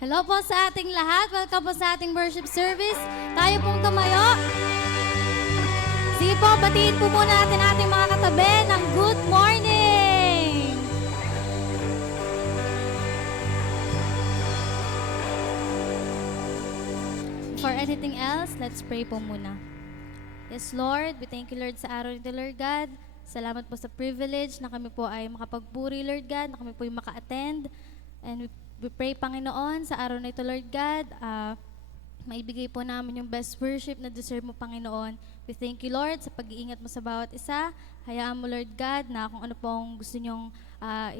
Hello po sa ating lahat. Welcome po sa ating worship service. Tayo pong tumayo. Sige po, batiin po muna natin ating mga katabi ng good morning. Before anything else, let's pray po muna. Yes, Lord, we thank you, Lord, sa araw nito, Lord God. Salamat po sa privilege na kami po ay makapagpuri, Lord God, na kami po ay maka-attend. And we pray, Panginoon, sa araw na ito, Lord God, maibigay po namin yung best worship na deserve mo, Panginoon. We thank you, Lord, sa pag-iingat mo sa bawat isa. Hayaan mo, Lord God, na kung ano pong gusto nyong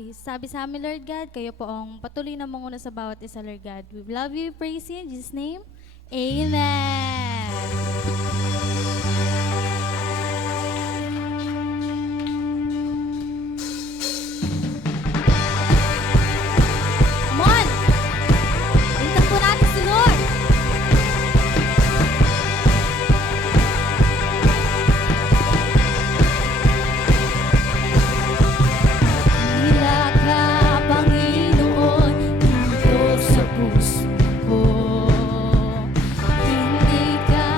isabi sa amin, Lord God, kayo po ang patuloy na manguna sa bawat isa, Lord God. We love you, praise you, in Jesus' name. Amen. Come on! Balitan po natin si Lord. Tila ka, Panginoon, dito sa puso ko. Hindi ka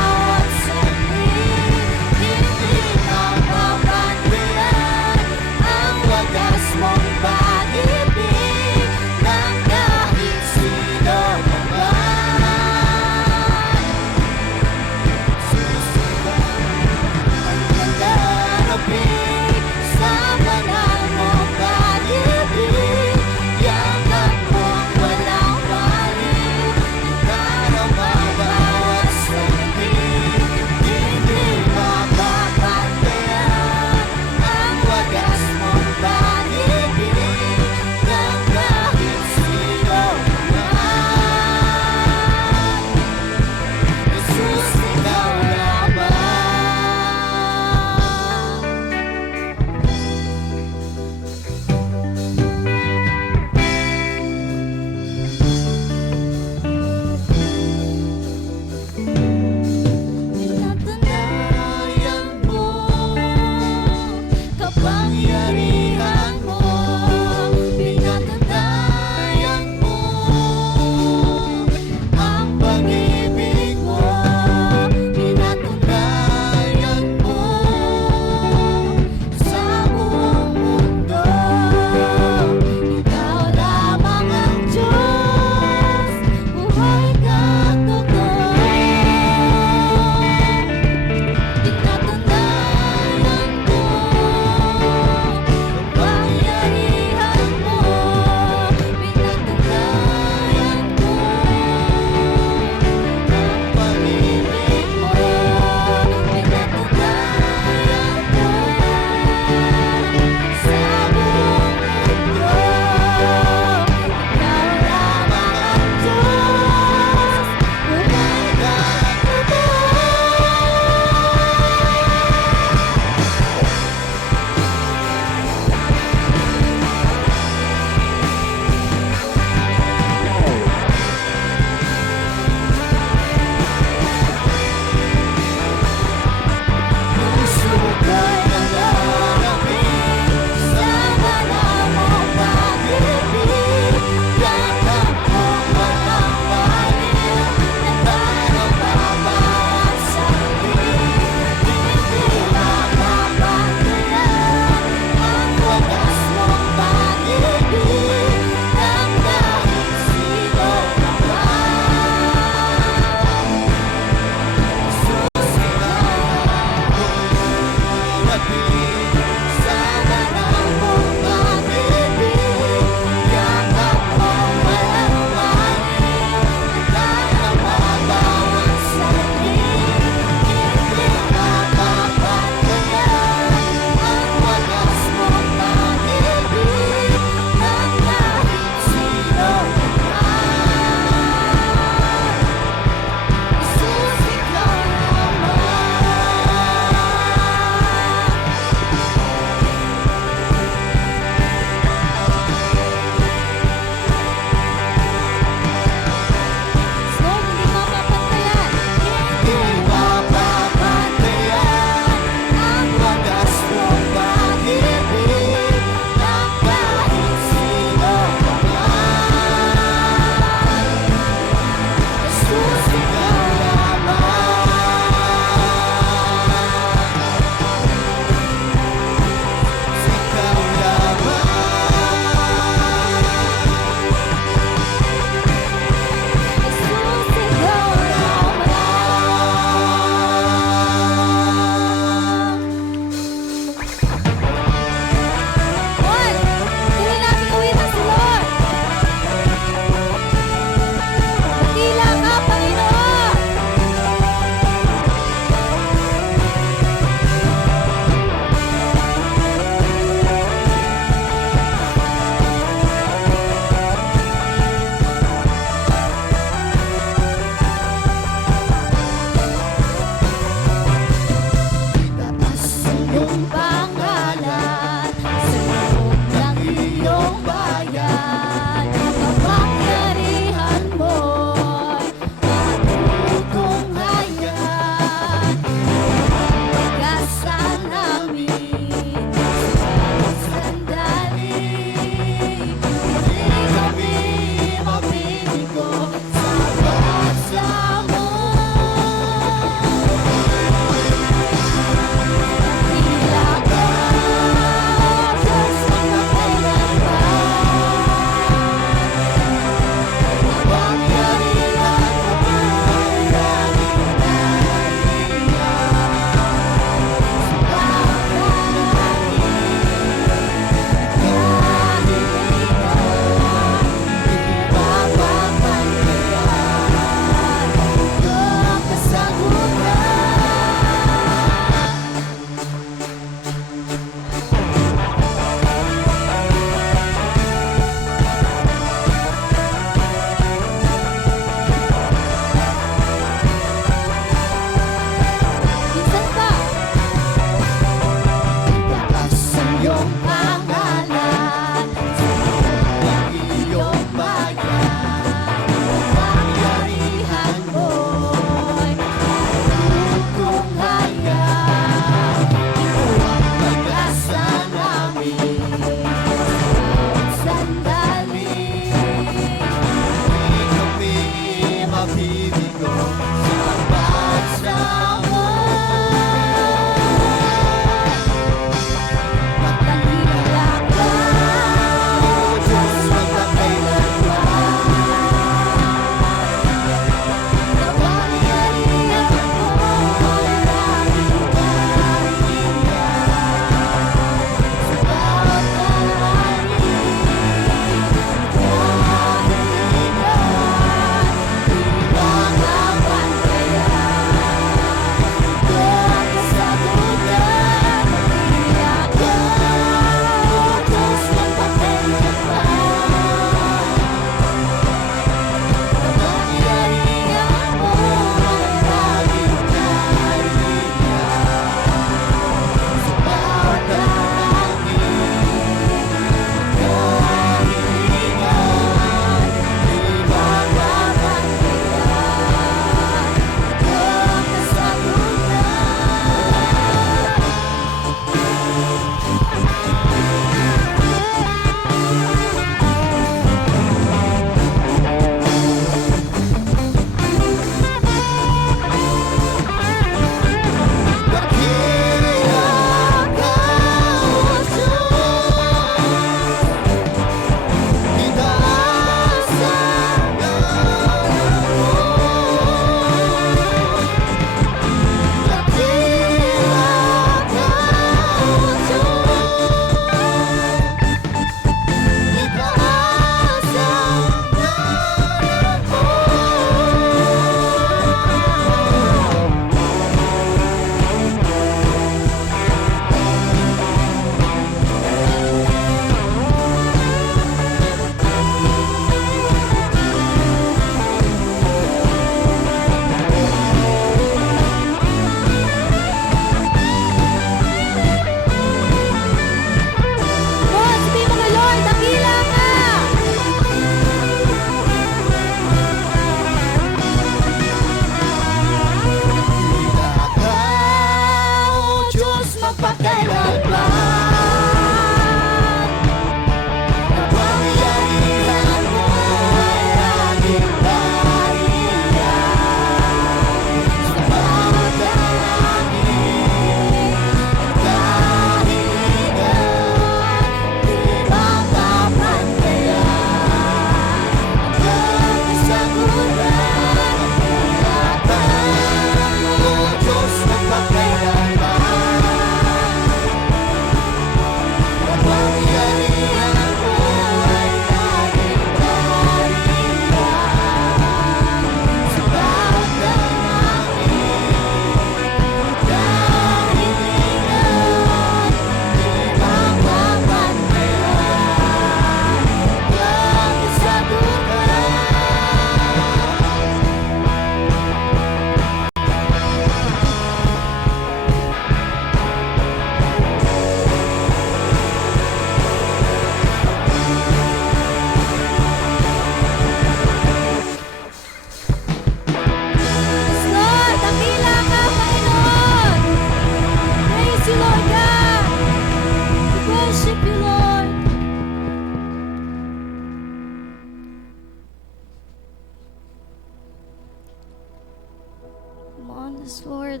on us, Lord.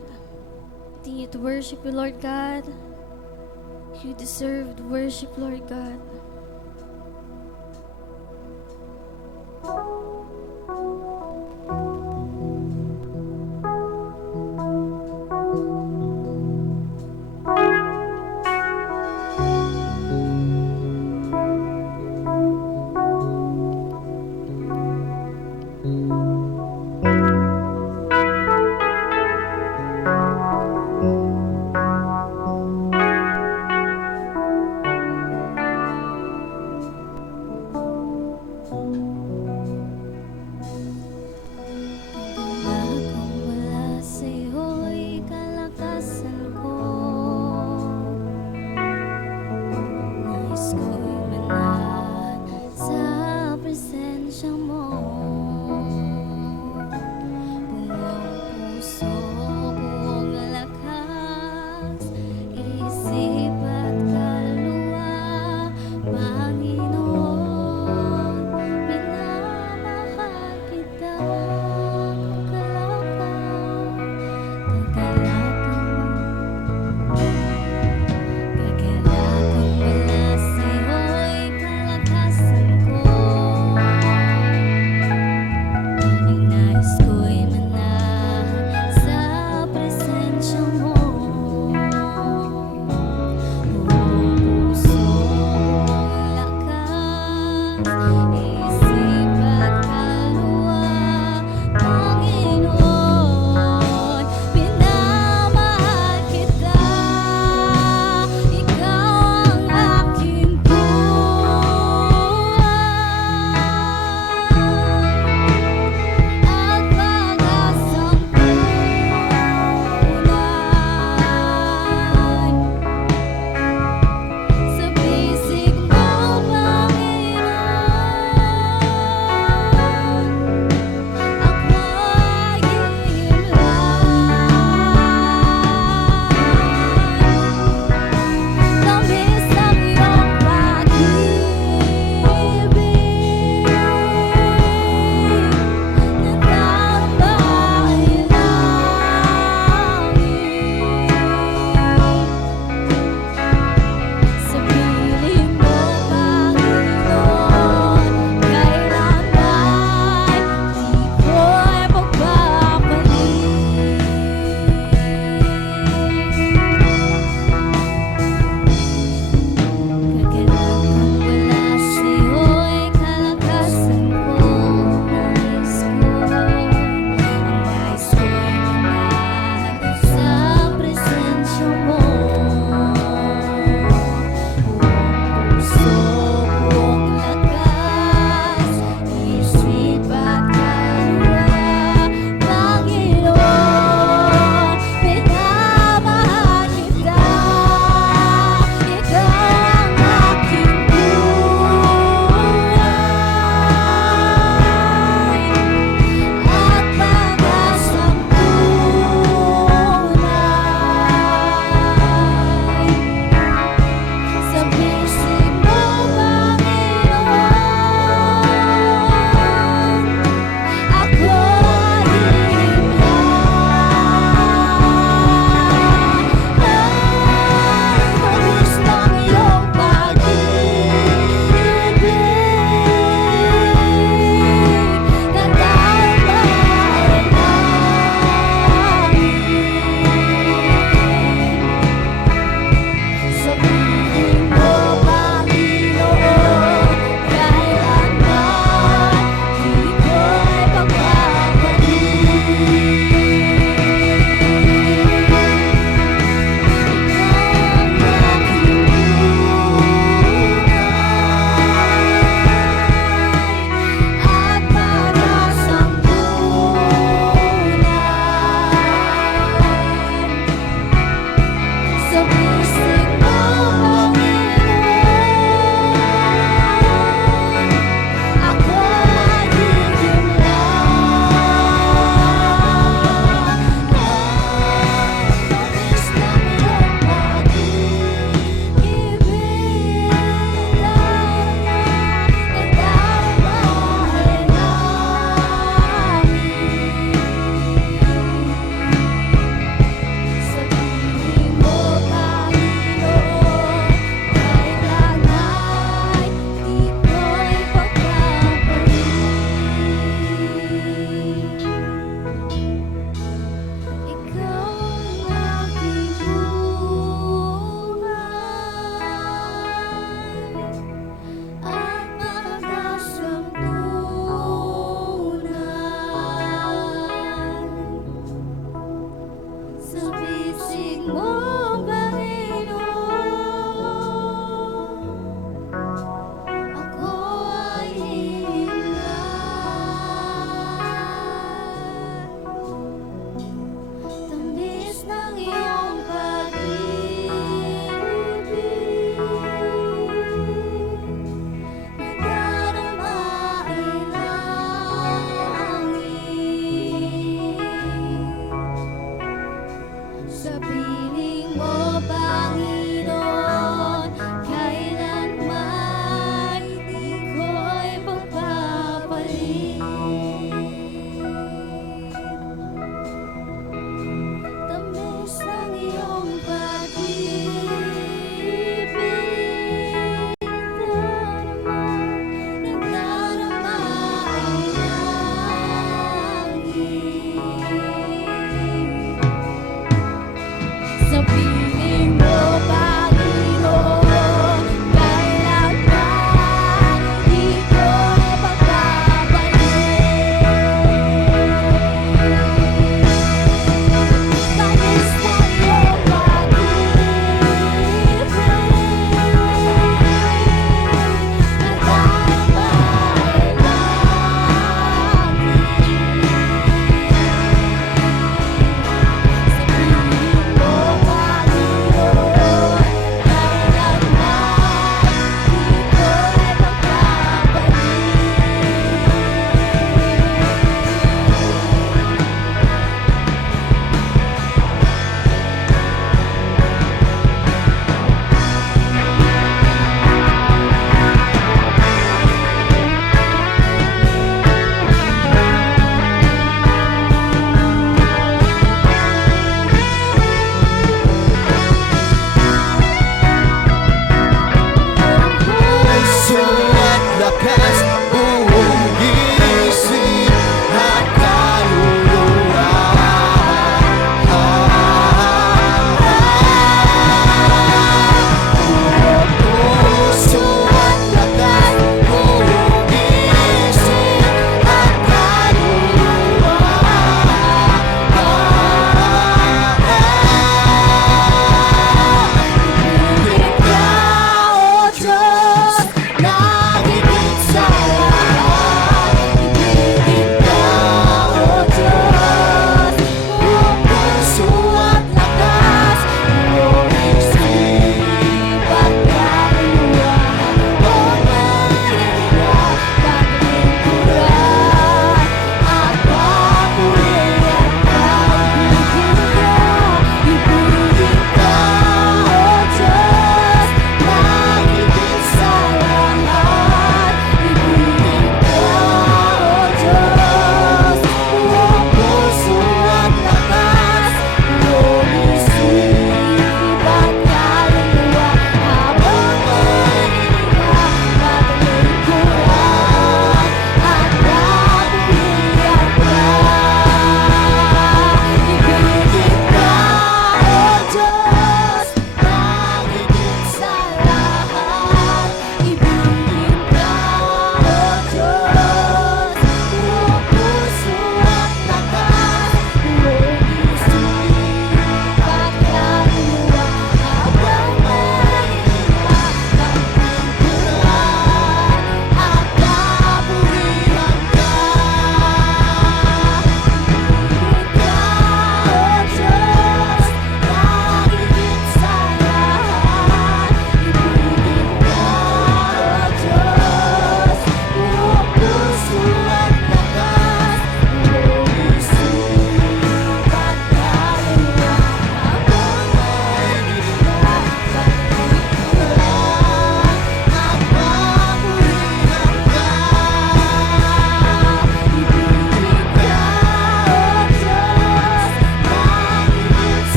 Continue to worship you, Lord God. You deserve the worship, Lord God.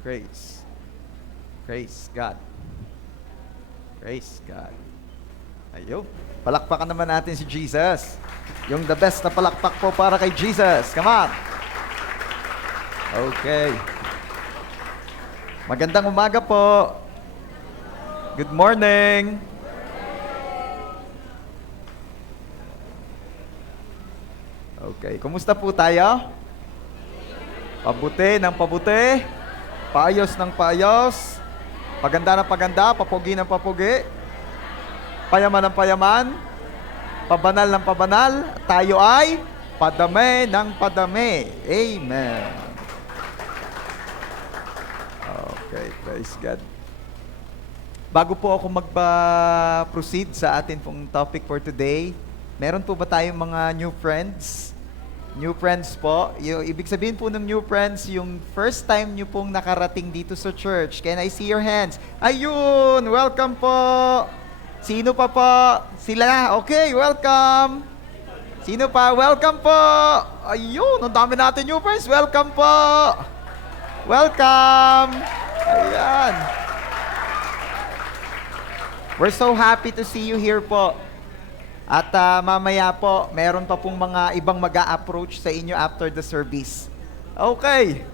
Praise. Praise God. Praise God. Ayun. Palakpakan naman natin si Jesus. Yung the best na palakpak po para kay Jesus. Come on. Okay. Magandang umaga po. Good morning. Okay. Kumusta po tayo? Pabuti ng pabuti. Paayos ng paayos. Paganda ng paganda. Papugi ng papugi. Payaman ng payaman. Pabanal ng pabanal. Tayo ay padami ng padami. Amen. Okay, praise God. Bago po ako magpa-proceed sa atin pong topic for today, meron po ba tayong mga new friends? New friends po. Ibig sabihin po ng new friends, yung first time nyo pong nakarating dito sa church. Can I see your hands? Ayun! Welcome po! Sino pa po? Sila? Okay, welcome! Sino pa? Welcome po! Ayun! Ang dami natin new friends. Welcome po! Welcome! Ayan! We're so happy to see you here po. At mamaya po, meron pa pong mga ibang mag-a-approach sa inyo after the service. Okay.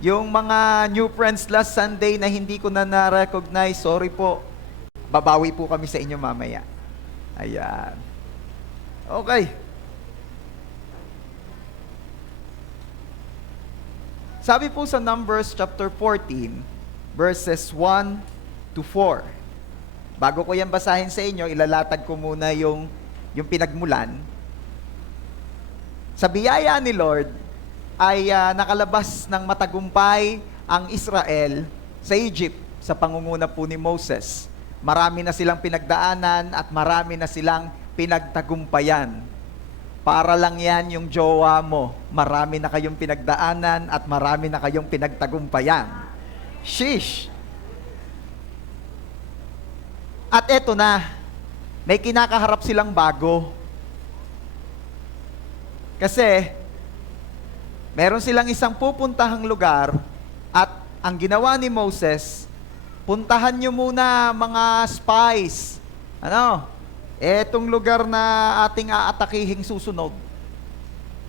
Yung mga new friends last Sunday na hindi ko na-recognize, sorry po. Babawi po kami sa inyo mamaya. Ayan. Okay. Sabi po sa Numbers chapter 14, verses 1 to 4. Bago ko yan basahin sa inyo, ilalatag ko muna yung pinagmulan. Sa biyaya ni Lord ay nakalabas ng matagumpay ang Israel sa Egypt sa pangunguna po ni Moses. Marami na silang pinagdaanan at marami na silang pinagtagumpayan. Para lang yan yung jowa mo. Marami na kayong pinagdaanan at marami na kayong pinagtagumpayan. Sheesh! At eto na, may kinakaharap silang bago. Kasi, meron silang isang pupuntahang lugar at ang ginawa ni Moses, puntahan nyo muna mga spies. Etong lugar na ating aatakihing susunod.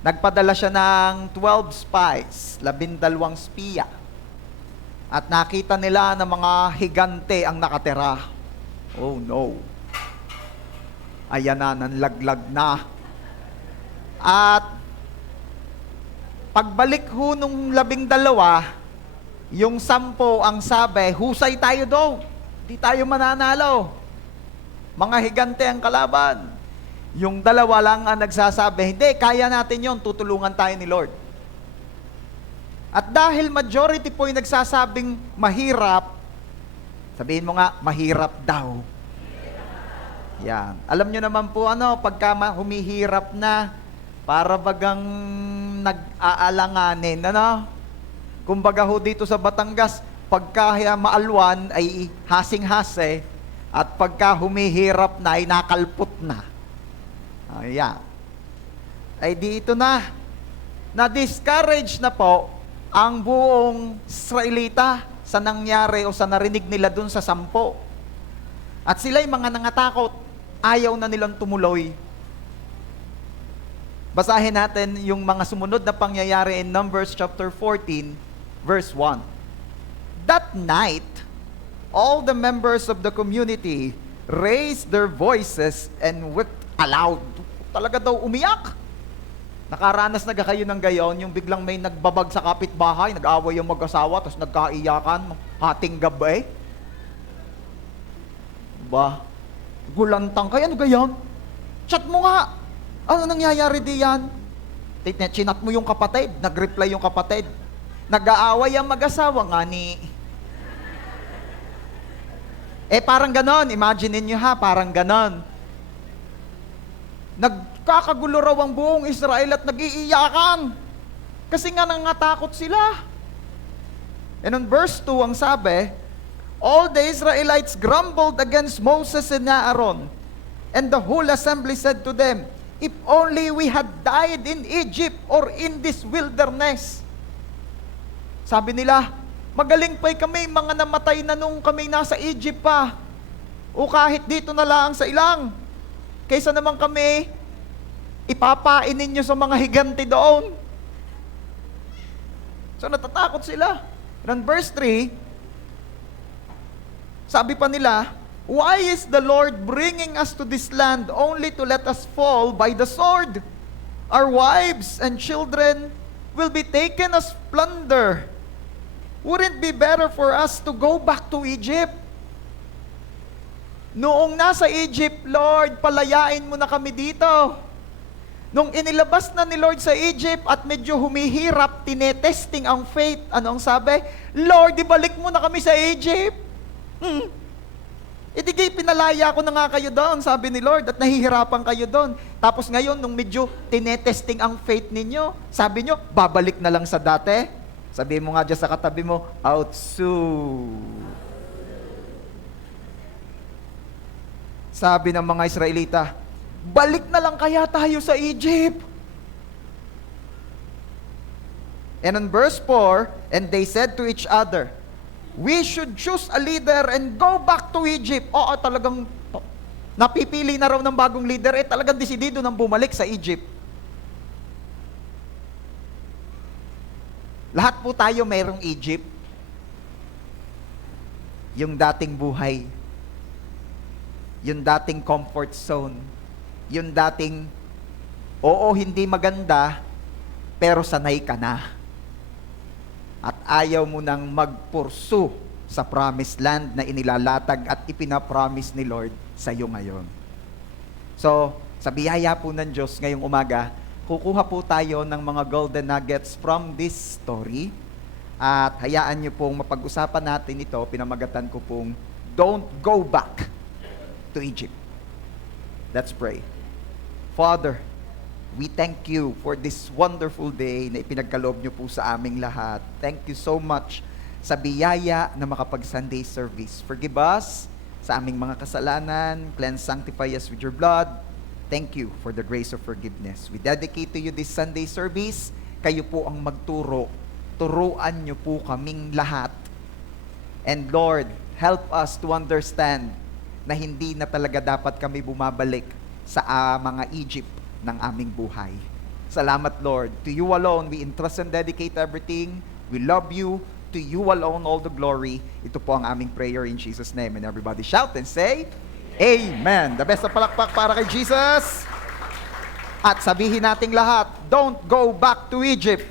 Nagpadala siya ng 12 spies, 12 spiya. At nakita nila na mga higante ang nakatira. Oh no. Ayan na, nanlaglag na. At pagbalik ho nung 12, yung 10 ang sabi, husay tayo daw. Di tayo mananalo. Mga higante ang kalaban. Yung 2 lang ang nagsasabi, hindi, kaya natin yon, tutulungan tayo ni Lord. At dahil majority po yung nagsasabing mahirap, sabihin mo nga, mahirap daw. Yan. Alam nyo naman po, pagka humihirap na, para bagang nag-aalanganin, Kumbaga ho dito sa Batangas, pagka maalwan ay hasing-hase, at pagka humihirap na ay nakalpot na. Ayan. Ay dito na-discourage na po ang buong Israelita sa nangyari o sa narinig nila dun sa 10. At sila'y mga nangatakot, ayaw na nilang tumuloy. Basahin natin yung mga sumunod na pangyayari in Numbers chapter 14, verse 1. That night, all the members of the community raised their voices and wept aloud. Talaga daw umiyak. Nakaranas na kayo ng gayon, yung biglang may nagbabag sa kapitbahay, nag-away yung mag-asawa, tapos nagkaiyakan, hating gabi. Gulantang kayo, ano gayon? Chat mo nga. Ano nangyayari diyan? Chinat mo yung kapatid, nag-reply yung kapatid. Nag-aaway ang mag-asawa nga ni... parang ganon, imagine niyo parang ganon. Nagkakagulo raw ang buong Israel at nag-iiyakan. Kasi nga nangatakot sila. And on verse 2, ang sabi, all the Israelites grumbled against Moses and Aaron. And the whole assembly said to them, if only we had died in Egypt or in this wilderness. Sabi nila, Magaling pa kami, mga namatay na nung kami nasa Egypt pa. O kahit dito na lang sa ilang. Kaysa naman kami, ipapain ninyo sa mga higante doon. So natatakot sila. And verse 3, sabi pa nila, why is the Lord bringing us to this land only to let us fall by the sword? Our wives and children will be taken as plunder. Wouldn't it be better for us to go back to Egypt? Noong nasa Egypt, Lord, palayain mo na kami dito. Nung inilabas na ni Lord sa Egypt at medyo humihirap, tinetesting ang faith, ano ang sabi? Lord, ibalik mo na kami sa Egypt. Idigay, pinalaya ko na nga kayo doon, sabi ni Lord, at nahihirapan kayo doon. Tapos ngayon, nung medyo tinetesting ang faith ninyo, sabi nyo, babalik na lang sa dati. Sabihin mo nga dyan sa katabi mo, outsu. Sabi ng mga Israelita, balik na lang kaya tayo sa Egypt. And in verse 4, and they said to each other, we should choose a leader and go back to Egypt. Oo, talagang napipili na raw ng bagong leader, talagang desidido nang bumalik sa Egypt. Lahat po tayo mayroong Egypt. Yung dating buhay. Yung dating comfort zone. Yung dating, oo, hindi maganda, pero sanay ka na. At ayaw mo nang magpursu sa promised land na inilalatag at ipinapromise ni Lord sa iyo ngayon. So, sa biyaya po ng Diyos ngayong umaga, kukuha po tayo ng mga golden nuggets from this story. At hayaan niyo pong mapag-usapan natin ito, pinamagatan ko pong, don't go back to Egypt. Let's pray. Father, we thank you for this wonderful day na ipinagkaloob niyo po sa aming lahat. Thank you so much sa biyaya na makapag-Sunday service. Forgive us sa aming mga kasalanan. Cleanse, sanctify us with your blood. Thank you for the grace of forgiveness. We dedicate to you this Sunday service. Kayo po ang magturo. Turuan niyo po kaming lahat. And Lord, help us to understand na hindi na talaga dapat kami bumabalik sa mga Egypt ng aming buhay. Salamat, Lord. To you alone, we entrust and dedicate everything. We love you. To you alone, all the glory. Ito po ang aming prayer in Jesus' name. And everybody shout and say, Amen. The best na palakpak para kay Jesus. At sabihin nating lahat, don't go back to Egypt.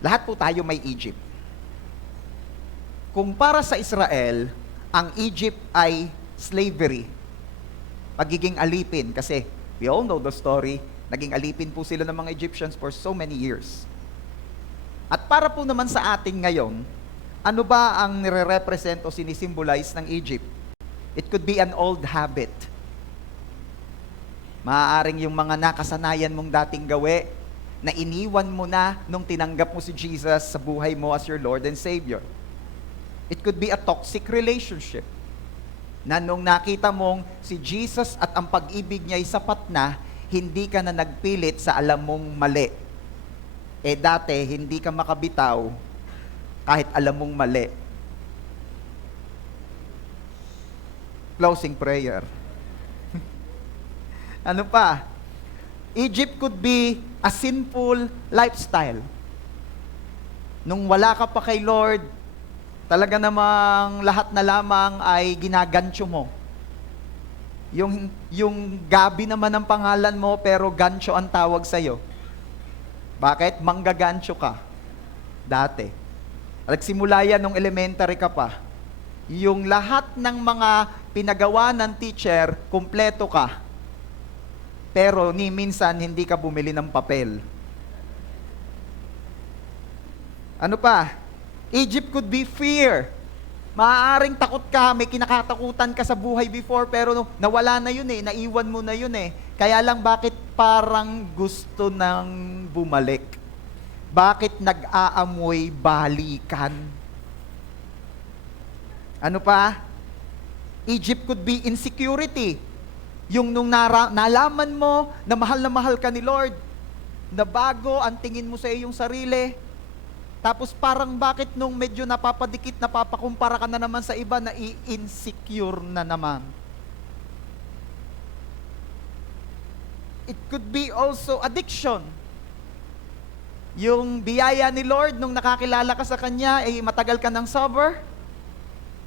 Lahat po tayo may Egypt. Kung para sa Israel, ang Egypt ay slavery. Pagiging alipin. Kasi we all know the story. Naging alipin po sila ng mga Egyptians for so many years. At para po naman sa atin ngayon, ano ba ang nire-represent o sinisimbolize ng Egypt? It could be an old habit. Maaaring yung mga nakasanayan mong dating gawi, na iniwan mo na nung tinanggap mo si Jesus sa buhay mo as your Lord and Savior. It could be a toxic relationship. Na nung nakita mong si Jesus at ang pag-ibig niya ay sapat na, hindi ka na nagpilit sa alam mong mali. Dati, hindi ka makabitaw kahit alam mong mali. Closing prayer. Ano pa? Egypt could be a sinful lifestyle. Nung wala ka pa kay Lord, talaga namang lahat na lamang ay ginagancho mo. Yung Gabi naman ang pangalan mo, pero gancho ang tawag sa'yo. Bakit? Manggagancho ka. Dati. Nagsimula yan nung elementary ka pa. Yung lahat ng mga pinagawa ng teacher, kumpleto ka. Pero ni minsan hindi ka bumili ng papel. Ano pa? Egypt could be fear. Maaaring takot ka, may kinakatakutan ka sa buhay before, pero nawala na yun naiwan mo na yun Kaya lang bakit parang gusto nang bumalik? Bakit nag-aamoy balikan? Ano pa? Egypt could be insecurity. Yung nung nalaman mo na mahal ka ni Lord, nabago ang tingin mo sa iyong sarili. Tapos parang bakit nung medyo napapadikit, napapakumpara ka na naman sa iba, na insecure na naman. It could be also addiction. Yung biyaya ni Lord, nung nakakilala ka sa Kanya, matagal ka ng sober.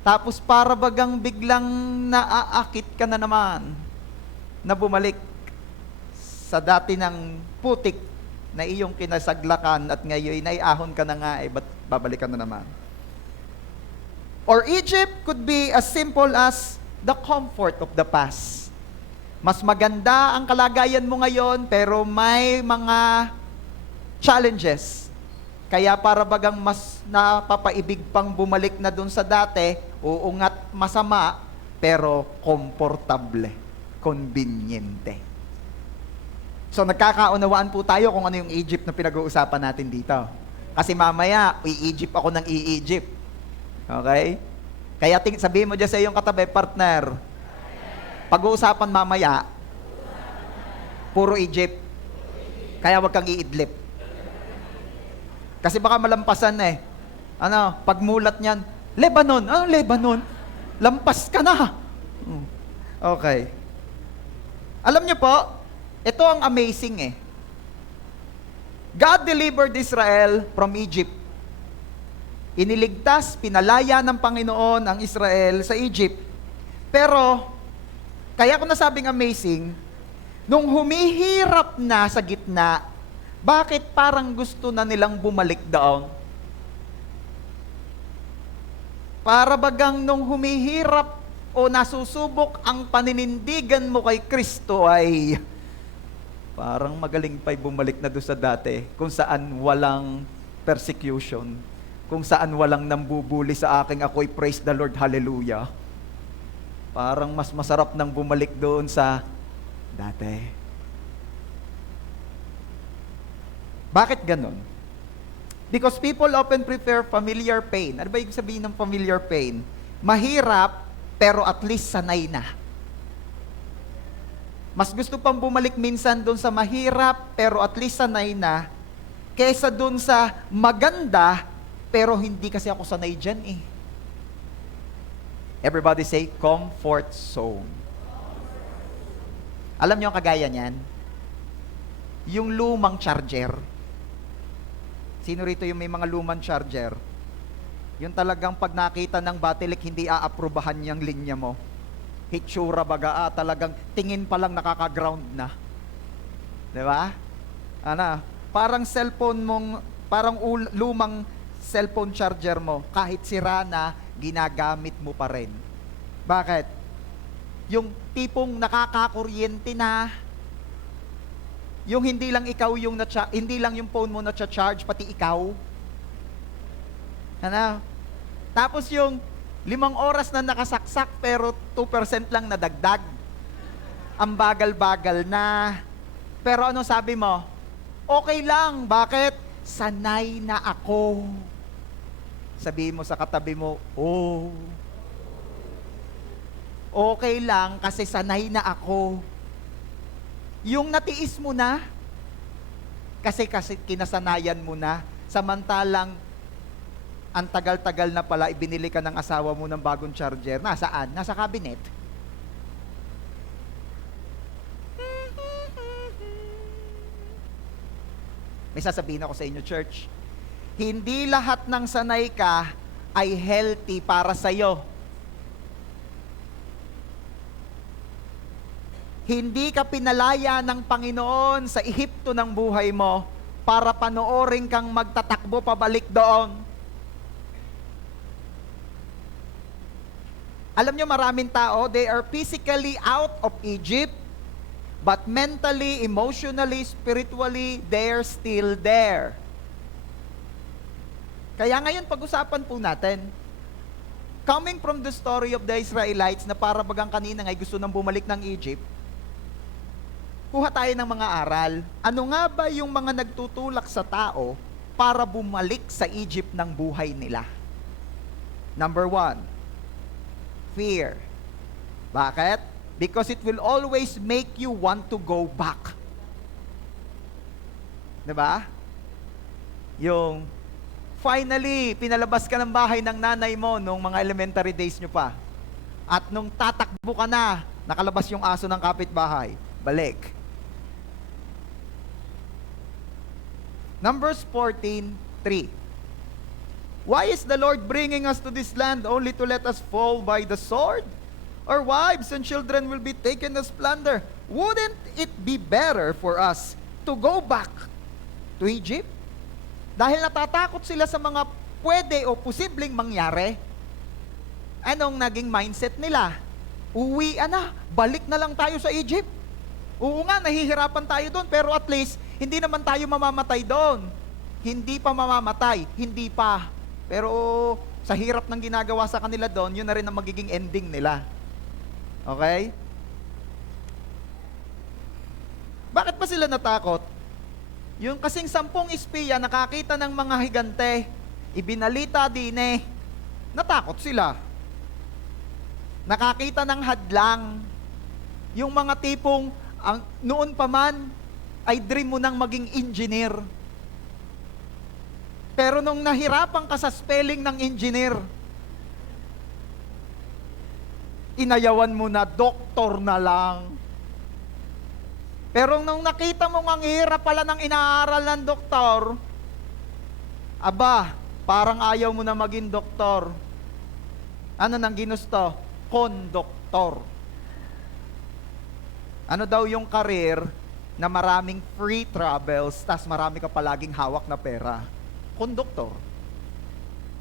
Tapos para bagang biglang naaakit ka na naman, na bumalik sa dati ng putik na iyong kinasaglakan at ngayon naiahon ka na nga, ba't babalikan na naman? Or Egypt could be as simple as the comfort of the past. Mas maganda ang kalagayan mo ngayon, pero may mga challenges. Kaya para bagang mas napapaibig pang bumalik na dun sa dati, uungat masama, pero komportable, konbinyente. So nagkakaunawaan po tayo kung ano yung Egypt na pinag-uusapan natin dito. Kasi mamaya, i-Egypt ako ng i-Egypt. Okay? Kaya sabihin mo dyan sa iyong katabi, partner, pag-uusapan mamaya, puro Egypt. Kaya wag kang iidlip. Kasi baka malampasan pagmulat niyan, Lebanon. Ano Lebanon? Lampas ka na. Okay. Alam niyo po, ito ang amazing God delivered Israel from Egypt. Iniligtas, pinalaya ng Panginoon ang Israel sa Egypt. Pero, kaya ko nasabing amazing, nung humihirap na sa gitna, bakit parang gusto na nilang bumalik doon? Para bagang nung humihirap o nasusubok ang paninindigan mo kay Kristo ay parang magaling pa'y bumalik na doon sa dati, kung saan walang persecution, kung saan walang nambubuli sa aking, ako'y praise the Lord, hallelujah. Parang mas masarap nang bumalik doon sa dati. Bakit ganun? Because people often prefer familiar pain. Ano ba yung sabihin ng familiar pain? Mahirap, pero at least sanay na. Mas gusto pang bumalik minsan doon sa mahirap, pero at least sanay na, kaysa doon sa maganda, pero hindi kasi ako sanay dyan Everybody say, comfort zone. Alam niyo ang kagaya niyan? Yung lumang charger. Sino rito yung may mga lumang charger? Yung talagang pag nakita ng batilik, hindi aaprubahan yung linya mo. Hitsura baga, talagang tingin pa lang nakaka-ground na. Di ba? Parang cellphone mong, parang lumang cellphone charger mo, kahit sira na, ginagamit mo pa rin. Bakit? Yung tipong nakakakuryente na, yung hindi lang ikaw yung hindi lang yung phone mo na charge, pati ikaw. Tapos yung 5 oras na nakasaksak, pero 2% lang nadagdag. Ang bagal-bagal na. Pero ano sabi mo? Okay lang. Bakit? Sanay na ako. Sabihin mo sa katabi mo, okay lang kasi sanay na ako. Yung natiis mo na, kasi kinasanayan mo na, samantalang ang tagal-tagal na pala, ibinili ka ng asawa mo ng bagong charger. Nasaan? Nasa cabinet. May sasabihin ako sa inyo, church. Hindi lahat ng sanay ka ay healthy para sa'yo. Hindi ka pinalaya ng Panginoon sa ihipto ng buhay mo para panoorin kang magtatakbo pabalik doon. Alam nyo, maraming tao, they are physically out of Egypt, but mentally, emotionally, spiritually, they're still there. Kaya ngayon, pag-usapan po natin, coming from the story of the Israelites na para bagang kanina ngay gusto nang bumalik ng Egypt, kuha tayo ng mga aral. Ano nga ba yung mga nagtutulak sa tao para bumalik sa Egypt ng buhay nila? Number 1, fear. Bakit? Because it will always make you want to go back. 'Di ba? Yung finally, pinalabas ka ng bahay ng nanay mo nung mga elementary days nyo pa. At nung tatakbo ka na, nakalabas yung aso ng kapitbahay. Balik. Numbers 14:3. Why is the Lord bringing us to this land only to let us fall by the sword? Our wives and children will be taken as plunder. Wouldn't it be better for us to go back to Egypt? Dahil natatakot sila sa mga pwede o posibleng mangyari, anong naging mindset nila? Uwi na, balik na lang tayo sa Egypt. Oo nga, nahihirapan tayo doon, pero at least, hindi naman tayo mamamatay doon. Hindi pa mamamatay, hindi pa. Pero sa hirap ng ginagawa sa kanila doon, yun na rin ang magiging ending nila. Okay? Bakit ba sila natakot? Yung kasing 10 espiya nakakita ng mga higante, ibinalita din natakot sila. Nakakita ng hadlang. Yung mga tipong, noon pa man, ay dream mo nang maging engineer. Pero nung nahirapan ka sa spelling ng engineer, inayawan mo na doktor na lang. Pero nung nakita mo ang hirap pala ng inaaral ng doktor, aba, parang ayaw mo na maging doktor. Ano nang ginusto? Konduktor. Ano daw yung career na maraming free travels, tas marami ka palaging hawak na pera? Konduktor.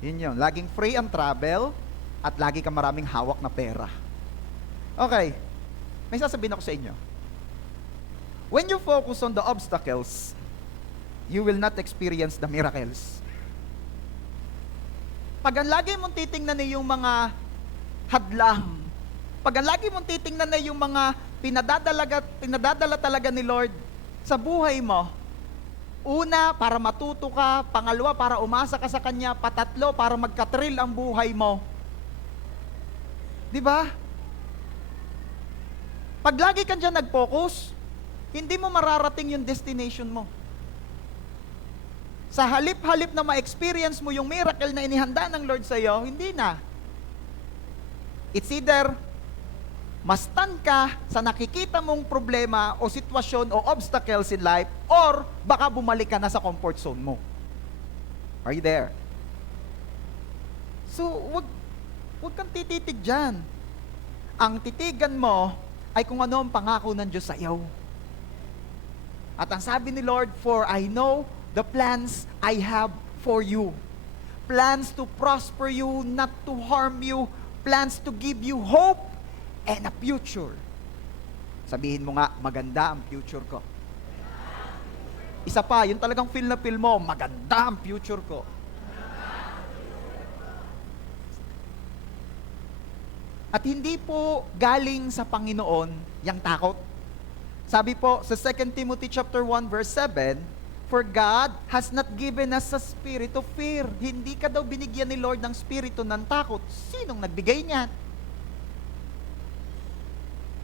Yun. Laging free ang travel at lagi ka maraming hawak na pera. Okay. May sasabihin ako sa inyo. When you focus on the obstacles, you will not experience the miracles. Pag ang lagi mong titingnan na yung mga hadlang, pag ang lagi mong titingnan na yung mga pinadadala talaga ni Lord sa buhay mo, una, para matuto ka, pangalawa, para umasa ka sa Kanya, patatlo, para magka-thrill ang buhay mo. Di ba? Pag lagi ka dyan nag-focus, hindi mo mararating yung destination mo. Sa halip-halip na ma-experience mo yung miracle na inihanda ng Lord sa iyo, hindi na. It's either mastan ka sa nakikita mong problema o sitwasyon o obstacles in life, or baka bumalik ka na sa comfort zone mo. Are you there? So, wag kang tititig dyan. Ang titigan mo ay kung ano ang pangako ng Diyos sa iyo. At ang sabi ni Lord, for I know the plans I have for you. Plans to prosper you, not to harm you. Plans to give you hope and a future. Sabihin mo nga, maganda ang future ko. Isa pa, yung talagang feel na feel mo, maganda ang future ko. At hindi po galing sa Panginoon yung takot. Sabi po sa 2 Timothy chapter 1 verse 7, for God has not given us a spirit of fear. Hindi ka daw binigyan ni Lord ng spirito ng takot. Sinong nagbigay niyan?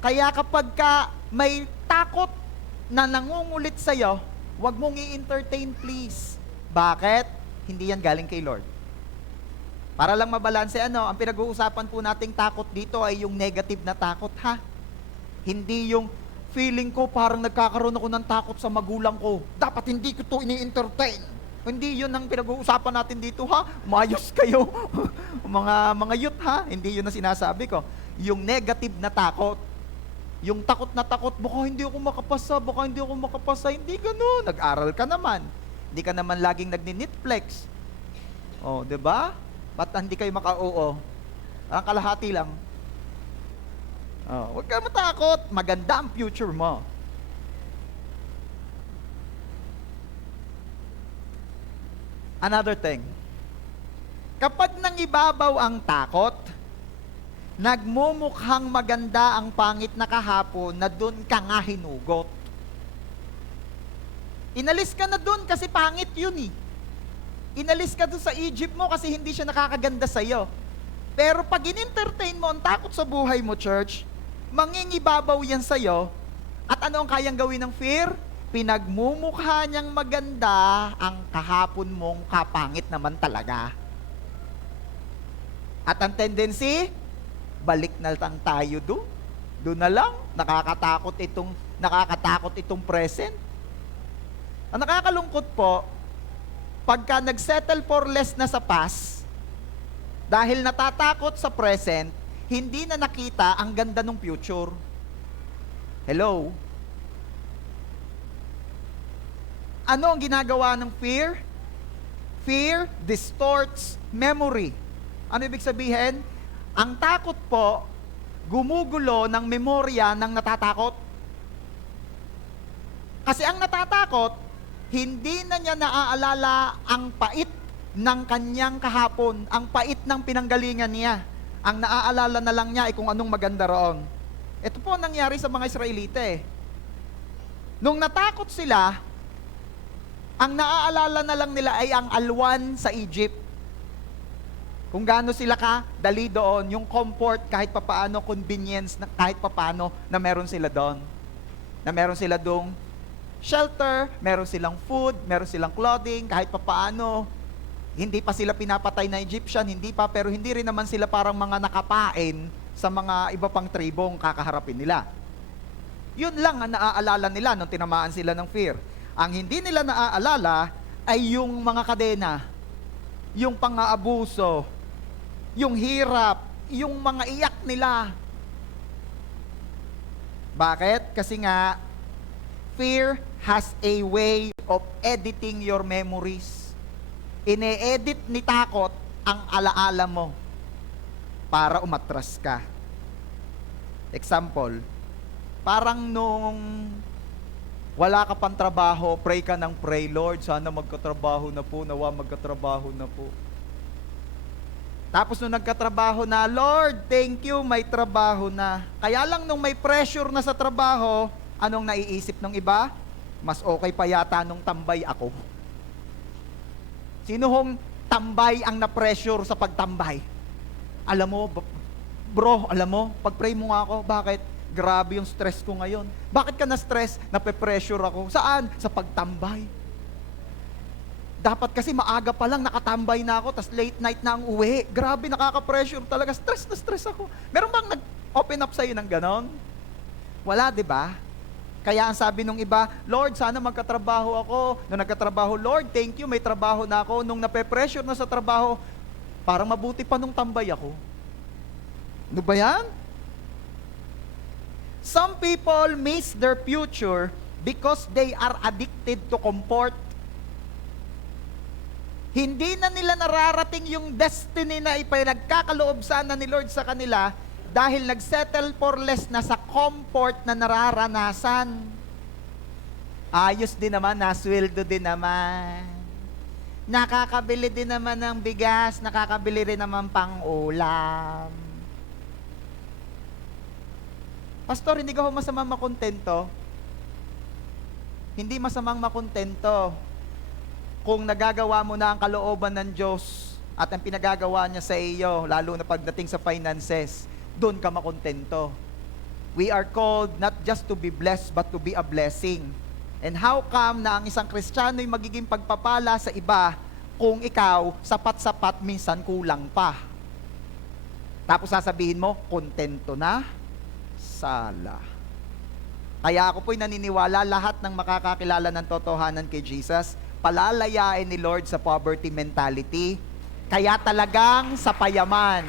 Kaya kapag ka may takot na nangungulit sa'yo, huwag mong i-entertain please. Bakit? Hindi yan galing kay Lord. Para lang mabalanse, ang pinag-uusapan po nating takot dito ay yung negative na takot, ha? Hindi yung feeling ko parang nagkakaroon ako ng takot sa magulang ko. Dapat hindi ko to ini-entertain. Hindi yun ang pinag-uusapan natin dito, ha? Mayos kayo. mga youth, ha? Hindi yun ang sinasabi ko. Yung negative na takot. Yung takot na takot, baka hindi ako makapasa. Hindi ganun. Nag-aral ka naman. Hindi ka naman laging nagni-Netflix. Oh, 'di ba? Ba't hindi kayo maka-oo? Ang kalahati lang. Oh, huwag ka matakot. Maganda ang future mo. Another thing. Kapag nangibabaw ang takot, nagmumukhang maganda ang pangit na kahapon na dun ka nga hinugot. Inalis ka na dun kasi pangit yun eh. Inalis ka dun sa Egypt mo kasi hindi siya nakakaganda sa'yo. Pero pag in-entertain mo ang takot sa buhay mo, church, mangingibabaw yan sa'yo. At ano ang kayang gawin ng fear? pinagmumukha niyang maganda, ang kahapon mong kapangit naman talaga. At ang tendency, balik na lang tayo doon. Doon na lang, nakakatakot itong present. Ang nakakalungkot po, pagka nagsettle for less na sa past, dahil natatakot sa present, hindi na nakita ang ganda ng future. Hello? Ano ang ginagawa ng fear? Fear distorts memory. Ano ibig sabihin? Ang takot po, gumugulo ng memorya ng natatakot. Kasi ang natatakot, hindi na niya naaalala ang pait ng kanyang kahapon, ang pait ng pinanggalingan niya. Ang naaalala na lang niya ay kung anong maganda roon. Ito po ang nangyari sa mga Israelite eh. Nung natakot sila, ang naaalala na lang nila ay ang alwan sa Egypt. Kung gaano sila dali doon, yung comfort kahit papaano, convenience na kahit papaano na meron sila doon. Na meron sila doong shelter, meron silang food, meron silang clothing, kahit papaano. Hindi pa sila pinapatay na Egyptian, hindi pa, pero hindi rin naman sila parang mga nakapain sa mga iba pang tribong kakaharapin nila. Yun lang ang naaalala nila nung tinamaan sila ng fear. Ang hindi nila naaalala ay yung mga kadena, yung pang-aabuso, yung hirap, yung mga iyak nila. Bakit? Kasi nga, fear has a way of editing your memories. Ine-edit ni takot ang alaala mo para umatras ka. Example, parang nung wala ka pang trabaho, pray ka ng pray, Lord, sana magkatrabaho na po, nawa magkatrabaho na po. Tapos nung nagkatrabaho na, Lord, thank you, may trabaho na. Kaya lang nung may pressure na sa trabaho, anong naiisip ng iba? Mas okay pa yata nung tambay ako. Sino hong tambay ang na-pressure sa pagtambay? Alam mo, bro, alam mo, pag-pray mo nga ako, bakit? Grabe yung stress ko ngayon. Bakit ka na-stress? Nape-pressure ako. Saan? Sa pagtambay. Dapat kasi maaga pa lang nakatambay na ako, tas late night na ang uwi. Grabe, nakaka-pressure talaga. Stress na stress ako. Meron bang nag-open up sa'yo ng ganon? Wala, di ba? Kaya ang sabi nung iba, Lord, sana magkatrabaho ako. Nung nagkatrabaho, Lord, thank you, may trabaho na ako. Nung nape-pressure na sa trabaho, parang mabuti pa nung tambay ako. Ano ba yan? Some people miss their future because they are addicted to comfort. Hindi na nila nararating yung destiny na ipinagkakaloob sana ni Lord sa kanila dahil nagsettle for less na sa comfort na nararanasan. Ayos din naman, nasweldo din naman. Nakakabili din naman ng bigas, nakakabili rin naman pang ulam. Pastor, hindi ka ho masamang makontento? Hindi masamang makontento kung nagagawa mo na ang kalooban ng Diyos at ang pinagagawa niya sa iyo, lalo na pagdating sa finances, doon ka makontento. We are called not just to be blessed, but to be a blessing. And how come na ang isang Kristiyano'y magiging pagpapala sa iba kung ikaw, sapat-sapat, minsan kulang pa? Tapos sasabihin mo, kontento na? Sala. Kaya ako po'y naniniwala lahat ng makakakilala ng totohanan kay Jesus, palalayain ni Lord sa poverty mentality. Kaya talagang sa payaman.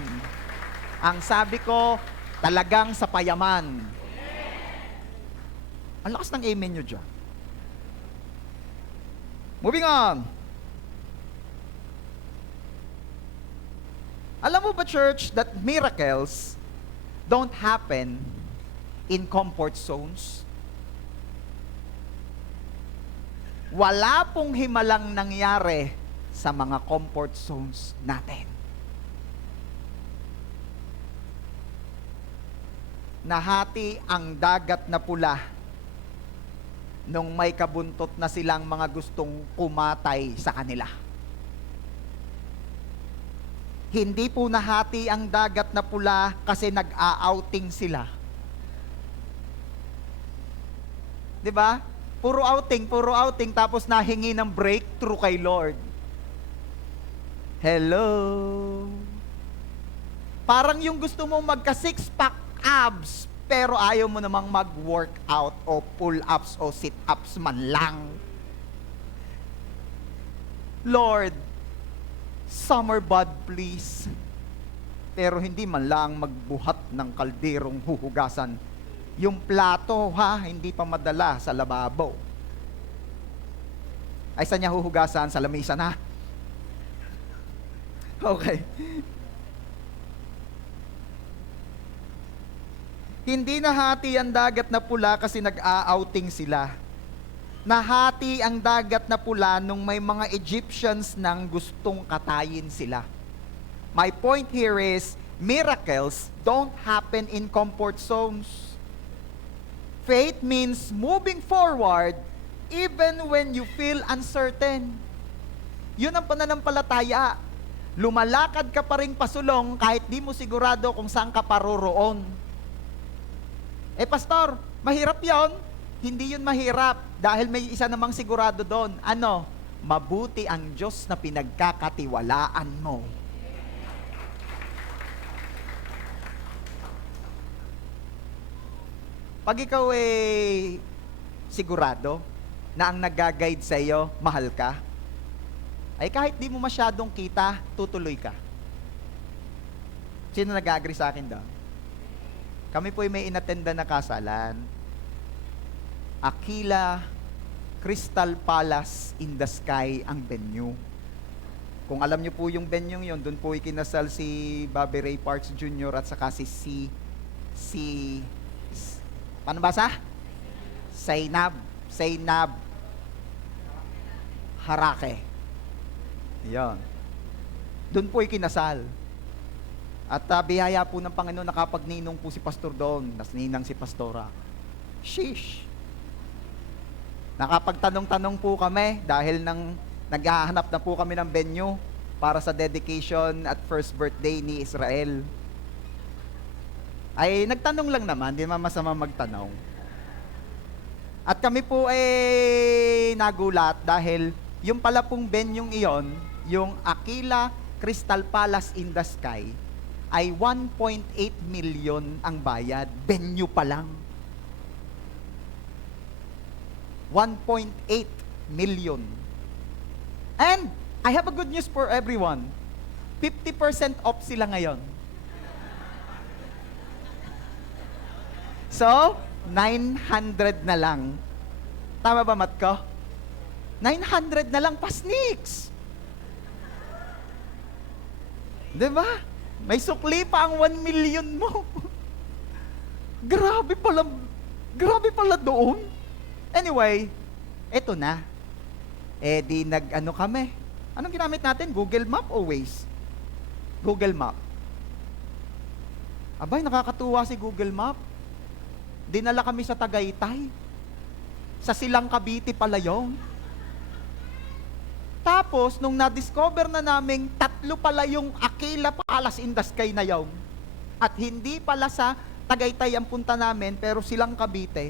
Ang sabi ko, talagang sa payaman. Ang lakas ng amen nyo dyan. Moving on. Alam mo ba, church, that miracles don't happen in comfort zones? Wala pong himalang nangyari sa mga comfort zones natin. Nahati ang dagat na pula nung may kabuntot na silang mga gustong kumatay sa kanila. Hindi po nahati ang dagat na pula kasi nag-a-outing sila. 'Di ba? puro outing, tapos nahingi ng breakthrough kay Lord. Hello? Parang yung gusto mong magka six-pack abs, pero ayaw mo namang mag-workout o pull-ups o sit-ups man lang. Lord, summer bod please. Pero hindi man lang magbuhat ng kalderong huhugasan. Yung plato ha, hindi pa madala sa lababo. Ay, saan niya huhugasan? Sa lamisa na. Okay. Hindi nahati ang dagat na pula kasi nag-a-outing sila. Nahati ang dagat na pula nung may mga Egyptians nang gustong katayin sila. My point here is, miracles don't happen in comfort zones. Faith means moving forward even when you feel uncertain. Yun ang pananampalataya. Lumalakad ka pa rin pasulong kahit di mo sigurado kung saan ka paroroon. Pastor, mahirap yon? Hindi yun mahirap dahil may isa namang sigurado doon. Ano? Mabuti ang Diyos na pinagkakatiwalaan mo. Pag ikaw sigurado na ang nag-guide sa iyo, mahal ka, ay kahit di mo masyadong kita, tutuloy ka. Sino nag-agree sa akin daw? Kami po ay may inattenda na kasalan. Aquila Crystal Palace in the Sky ang venue. Kung alam niyo po yung venue yun, doon po ikinasal si Bobby Ray Parks Jr. at saka paano basa? Zainab Harake. Yan. Doon po ikinasal. At biyaya po ng Panginoon, nakapagninong po si pastor doon, nas ninang si pastora. Sheesh! Nakapagtanong-tanong po kami dahil naghahanap na po kami ng venue para sa dedication at first birthday ni Israel. Ay nagtanong lang naman, di naman masama magtanong. At kami po nagulat dahil yung pala pong venue iyon, yung Aquila Crystal Palace in the Sky, ay 1.8 million ang bayad. Venue pa lang. 1.8 million. And I have a good news for everyone. 50% off sila ngayon. So, 900 na lang. Tama ba, Matko? 900 na lang pasniks. Diba? May sukli pa ang 1 million mo. Grabe pala doon. Anyway, eto na. Di nag-ano kami. Anong ginamit natin? Google Map o Waze? Google Map. Abay, nakakatuwa si Google Map. Dinala kami sa Tagaytay. Sa Silang Cavite pala yun. Tapos, nung na-discover na namin, 3 pala yung Aquila Palace in the Sky na yun. At hindi pala sa Tagaytay ang punta namin, pero Silang Cavite.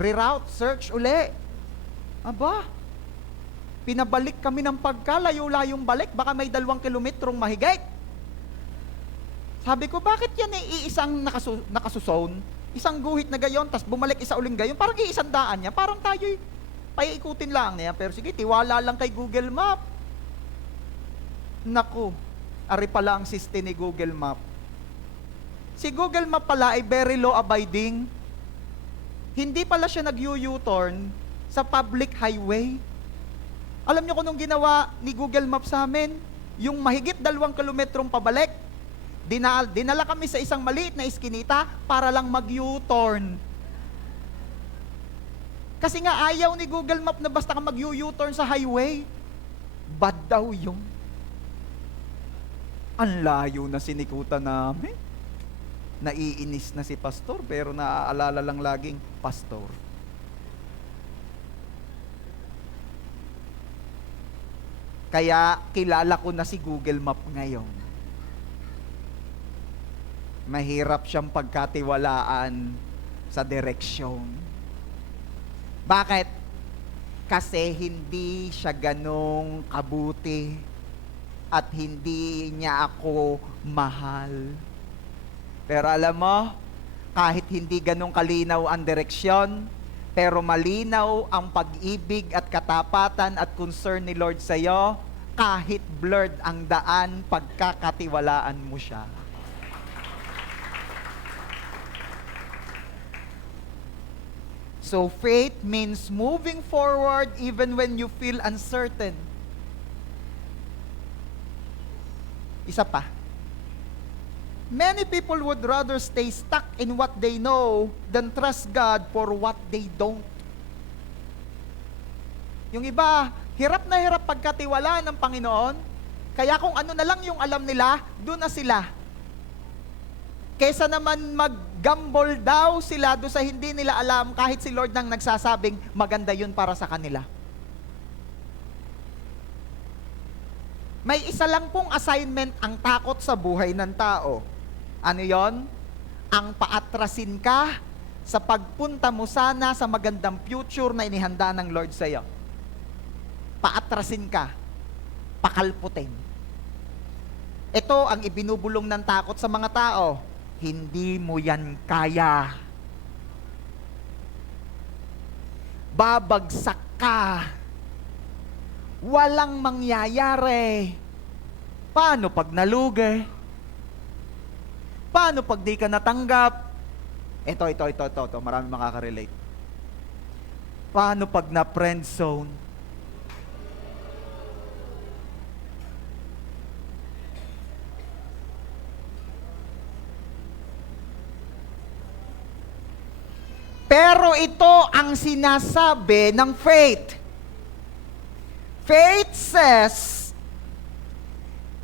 Reroute, search uli. Aba, pinabalik kami ng pagkalayo-layong balik, baka may 2 kilometrong mahigit. Sabi ko, bakit yan iisang nakasusone? Isang guhit na gayon, tas bumalik isa uling gayon, parang iisang daan niya, parang tayo'y paiikutin lang niya. Pero sige, tiwala lang kay Google Map. Naku, ari pala ang system ni Google Map. Si Google Map pala ay very law-abiding. Hindi pala siya nag-U-turn sa public highway. Alam niyo kung nung ginawa ni Google Map sa amin, yung mahigit 2 kilometrong pabalik, dinala kami sa isang maliit na iskinita para lang mag-U-turn. Kasi nga ayaw ni Google Map na basta ka mag-U-turn sa highway. Bad daw yung. Ang layo na sinikutan namin. Naiinis na si pastor, pero naaalala lang laging, pastor. Kaya kilala ko na si Google Map ngayon. Mahirap siyang pagkatiwalaan sa direksyon. Bakit? Kasi hindi siya ganong kabuti at hindi niya ako mahal. Pero alam mo, kahit hindi ganong kalinaw ang direksyon, pero malinaw ang pag-ibig at katapatan at concern ni Lord sa iyo, kahit blurred ang daan, pagkakatiwalaan mo siya. So faith means moving forward even when you feel uncertain. Isa pa. Many people would rather stay stuck in what they know than trust God for what they don't. Yung iba, hirap na hirap pagkatiwalaan ng Panginoon, kaya kung ano na lang yung alam nila, doon na sila. Kesa naman mag-gamble daw sila doon sa hindi nila alam, kahit si Lord nang nagsasabing maganda yun para sa kanila. May isa lang pong assignment ang takot sa buhay ng tao. Ano yon? Ang paatrasin ka sa pagpunta mo sana sa magandang future na inihanda ng Lord sa iyo. Paatrasin ka, pakalputin. Ito ang ibinubulong ng takot sa mga tao. Hindi mo yan kaya. Babagsak ka. Walang mangyayari. Paano pag nalugi? Paano pag di ka natanggap? Ito. Marami makaka-relate. Paano pag na-friend zone? Pero ito ang sinasabi ng faith. Faith says,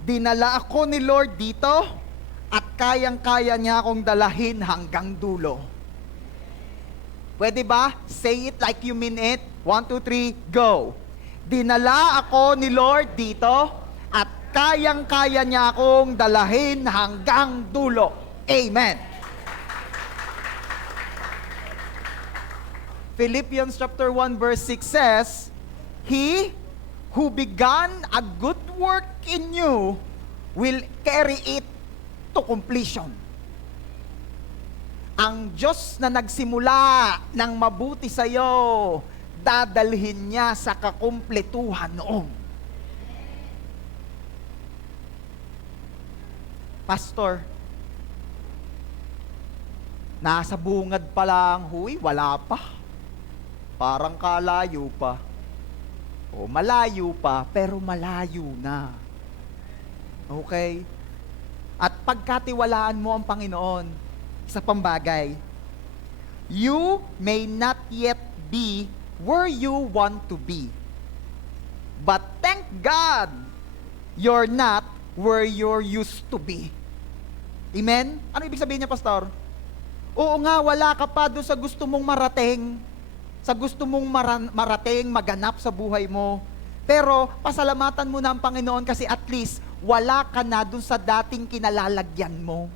dinala ako ni Lord dito at kayang-kaya niya akong dalahin hanggang dulo. Pwede ba? Say it like you mean it. 1, 2, 3, go. Dinala ako ni Lord dito at kayang-kaya niya akong dalahin hanggang dulo. Amen. Philippians chapter 1 verse 6 says, He who began a good work in you will carry it to completion. Ang Diyos na nagsimula ng mabuti sa iyo, dadalhin niya sa kakumpletuhan noon. Pastor, nasa bungad pa lang, huy, wala pa. Parang kalayo pa. O malayo pa, pero malayo na. Okay? At pagkatiwalaan mo ang Panginoon, isa pang bagay, you may not yet be where you want to be. But thank God, you're not where you're used to be. Amen? Ano ibig sabihin niya, Pastor? Oo nga, wala ka pa doon sa gusto mong marating. Sa gusto mong marating, maganap sa buhay mo. Pero pasalamatan mo na ang Panginoon kasi at least wala ka na dun sa dating kinalalagyan mo.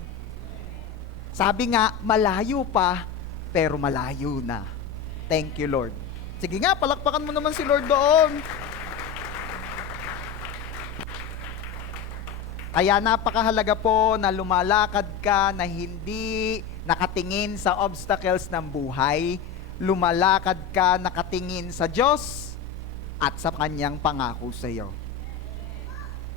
Sabi nga, malayo pa, pero malayo na. Thank you, Lord. Sige nga, palakpakan mo naman si Lord doon. Kaya napakahalaga po na lumalakad ka na hindi nakatingin sa obstacles ng buhay, lumalakad ka nakatingin sa Diyos at sa Kanyang pangako sa iyo.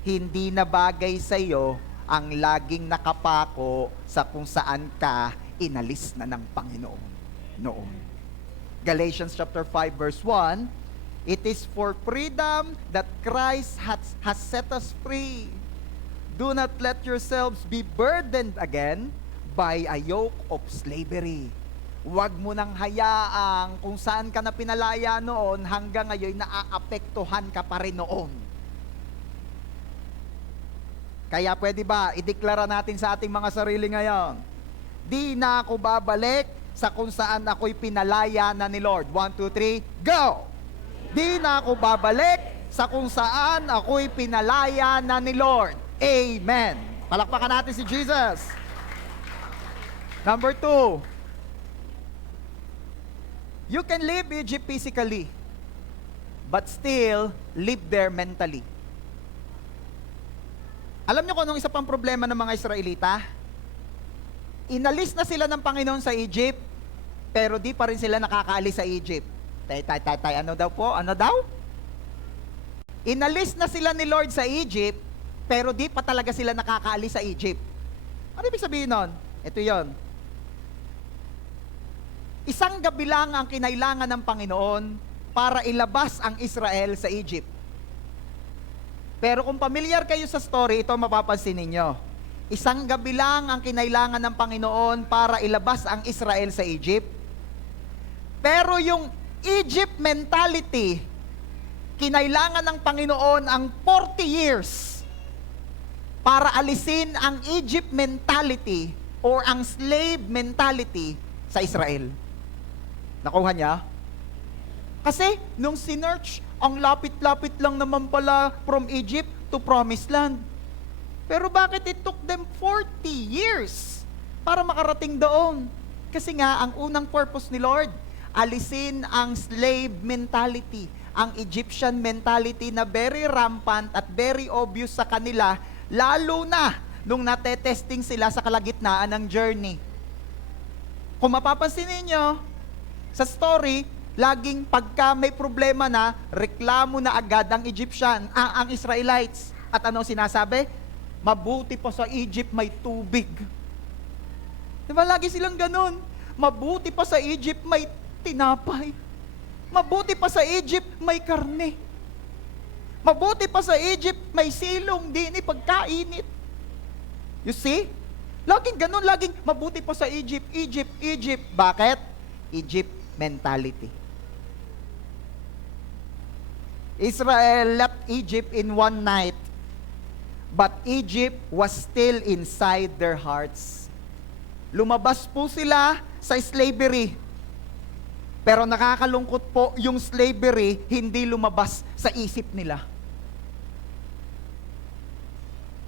Hindi na bagay sa iyo ang laging nakapako sa kung saan ka inalis na ng Panginoon noon. Galatians chapter 5 verse 1, It is for freedom that Christ has set us free. Do not let yourselves be burdened again by a yoke of slavery. Huwag mo nang hayaang kung saan ka na pinalaya noon hanggang ngayon naaapektuhan ka pa rin noon. Kaya pwede ba, ideklara natin sa ating mga sarili ngayon, di na ako babalik sa kung saan ako'y pinalaya na ni Lord. 1, 2, 3, go! Di na ako babalik sa kung saan ako'y pinalaya na ni Lord. Amen. Palakpakan natin si Jesus. Number 2, You can leave Egypt physically, but still live there mentally. Alam niyo kung anong isa pang problema ng mga Israelita? Inalis na sila ng Panginoon sa Egypt, pero di pa rin sila nakakaalis sa Egypt. Ano daw po? Ano daw? Inalis na sila ni Lord sa Egypt, pero di pa talaga sila nakakaalis sa Egypt. Ano ibig sabihin nun? Ito yon. Isang gabi lang ang kinailangan ng Panginoon para ilabas ang Israel sa Egypt. Pero kung familiar kayo sa story, ito mapapansin ninyo. Isang gabi lang ang kinailangan ng Panginoon para ilabas ang Israel sa Egypt. Pero yung Egypt mentality, kinailangan ng Panginoon ang 40 years para alisin ang Egypt mentality or ang slave mentality sa Israel. Nakuha niya? Kasi nung sinearch, ang lapit-lapit lang naman pala from Egypt to Promised Land. Pero bakit it took them 40 years para makarating doon? Kasi nga, ang unang purpose ni Lord, alisin ang slave mentality, ang Egyptian mentality na very rampant at very obvious sa kanila, lalo na nung natetesting sila sa kalagitnaan ng journey. Kung mapapansin ninyo, sa story, laging pagka may problema na, reklamo na agad ang ang Israelites. At ano sinasabi? Mabuti pa sa Egypt may tubig. Diba lagi silang ganun? Mabuti pa sa Egypt may tinapay. Mabuti pa sa Egypt may karne. Mabuti pa sa Egypt may silong din pagkainit. You see? Laging ganun, laging mabuti pa sa Egypt, Egypt, Egypt. Bakit? Egypt mentality. Israel left Egypt in one night, but Egypt was still inside their hearts. Lumabas po sila sa slavery. Pero nakakalungkot po, yung slavery hindi lumabas sa isip nila.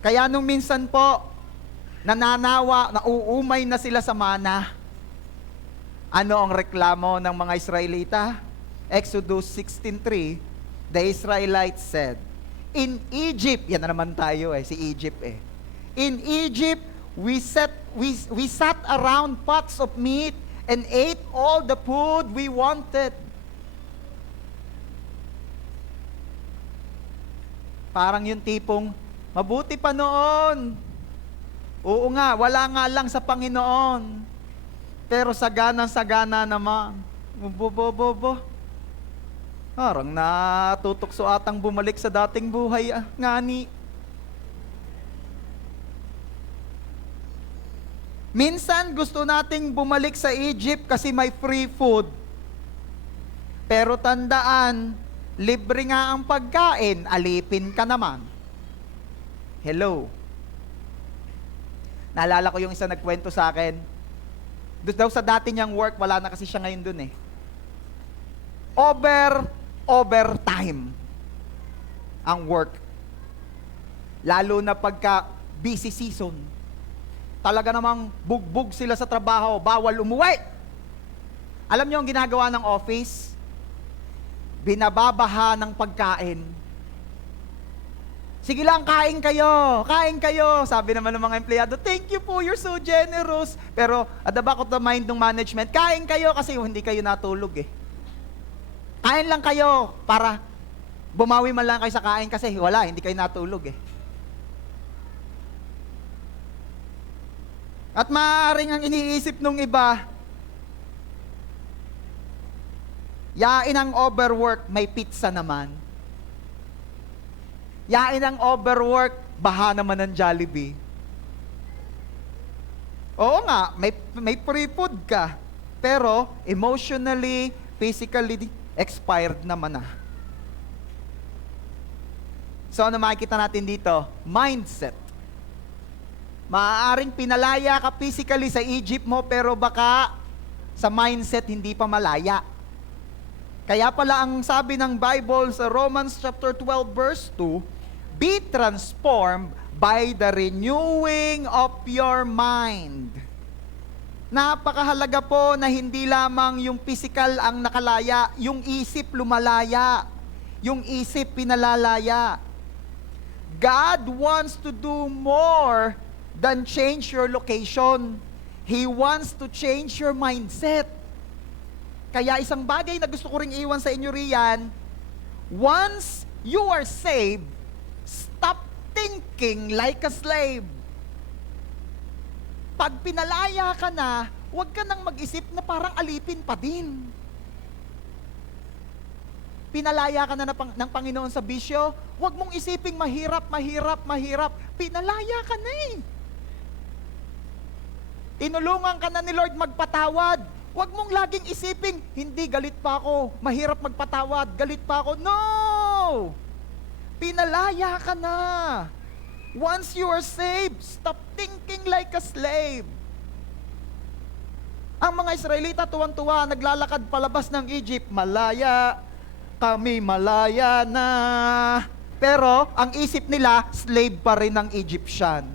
Kaya nung minsan po, nananawa, nauumay na sila sa mana. Ano ang reklamo ng mga Israelita? Exodus 16:3, the Israelites said, in Egypt, yan na naman tayo si Egypt In Egypt, we sat around pots of meat and ate all the food we wanted. Parang yung tipong, mabuti pa noon. Oo nga, wala nga lang sa Panginoon. Pero sagana naman. Bobo. Parang natutokso atang bumalik sa dating buhay. Ngani. Minsan gusto nating bumalik sa Egypt kasi may free food. Pero tandaan, libre nga ang pagkain, alipin ka naman. Hello. Naalala ko yung isa nagkwento sa akin. Doon daw sa dati niyang work, wala na kasi siya ngayon dun Overtime ang work. Lalo na pagka busy season. Talaga namang bugbog sila sa trabaho, bawal umuwi. Alam niyo ang ginagawa ng office? Binababaha ng pagkain. Sige lang, kain kayo. Sabi naman ng mga empleyado, thank you po, you're so generous. Pero at the back of the mind ng management, kain kayo kasi hindi kayo natulog Kain lang kayo para bumawi man lang kayo sa kain kasi hindi kayo natulog At maaaring ang iniisip nung iba, yain ang overwork, may pizza naman. Yain ang overwork, baha naman ng Jollibee. Oo nga, may free food ka. Pero emotionally, physically, expired naman So ano makikita natin dito? Mindset. Maaaring pinalaya ka physically sa Egypt mo, pero baka sa mindset hindi pa malaya. Kaya pala ang sabi ng Bible sa Romans chapter 12 verse 2, be transformed by the renewing of your mind. Napakahalaga po na hindi lamang yung physical ang nakalaya, yung isip lumalaya, yung isip pinalalaya. God wants to do more than change your location. He wants to change your mindset. Kaya isang bagay na gusto ko ring iwan sa inyo riyan, once you are saved, stop thinking like a slave. Pag pinalaya ka na, huwag ka nang mag-isip na parang alipin pa din. Pinalaya ka na ng Panginoon sa bisyo, huwag mong isiping mahirap, mahirap, mahirap. Pinalaya ka na eh. Tinulungan ka na ni Lord magpatawad. Huwag mong laging isiping, hindi, galit pa ako, mahirap magpatawad, galit pa ako. No! Pinalaya ka na. Once you are saved, stop thinking like a slave. Ang mga Israelita tuwang-tuwa, naglalakad palabas ng Egypt, malaya, kami malaya na. Pero ang isip nila, slave pa rin ng Egyptian.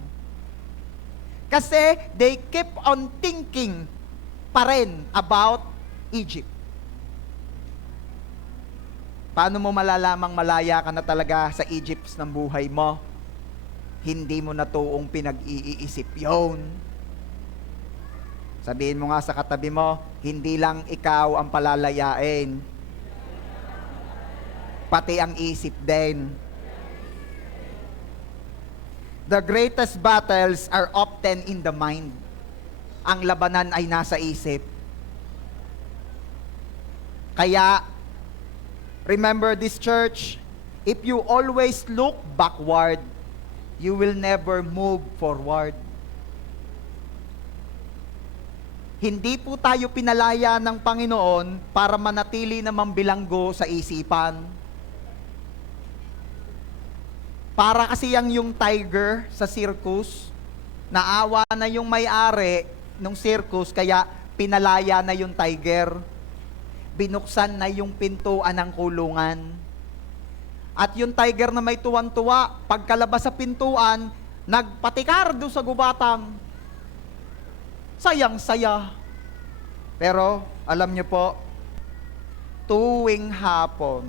Kasi they keep on thinking pa rin about Egypt. Paano mo malalamang malaya ka na talaga sa Egypt ng buhay mo? Hindi mo na toong pinag-iisip yon. Sabihin mo nga sa katabi mo, hindi lang ikaw ang palalayain. Pati ang isip din. The greatest battles are often in the mind. Ang labanan ay nasa isip. Kaya, remember this, church, if you always look backward, you will never move forward. Hindi po tayo pinalaya ng Panginoon para manatili na mambilanggo sa isipan. Para kasi yung tiger sa circus, naawa na yung may-ari ng circus, kaya pinalaya na yung tiger. Binuksan na yung pintuan ng kulungan. At yung tiger na may tuwan-tuwa, pagkalabas sa pintuan, nagpatikar doon sa gubatang. Sayang-saya. Pero, alam nyo po, tuwing hapon,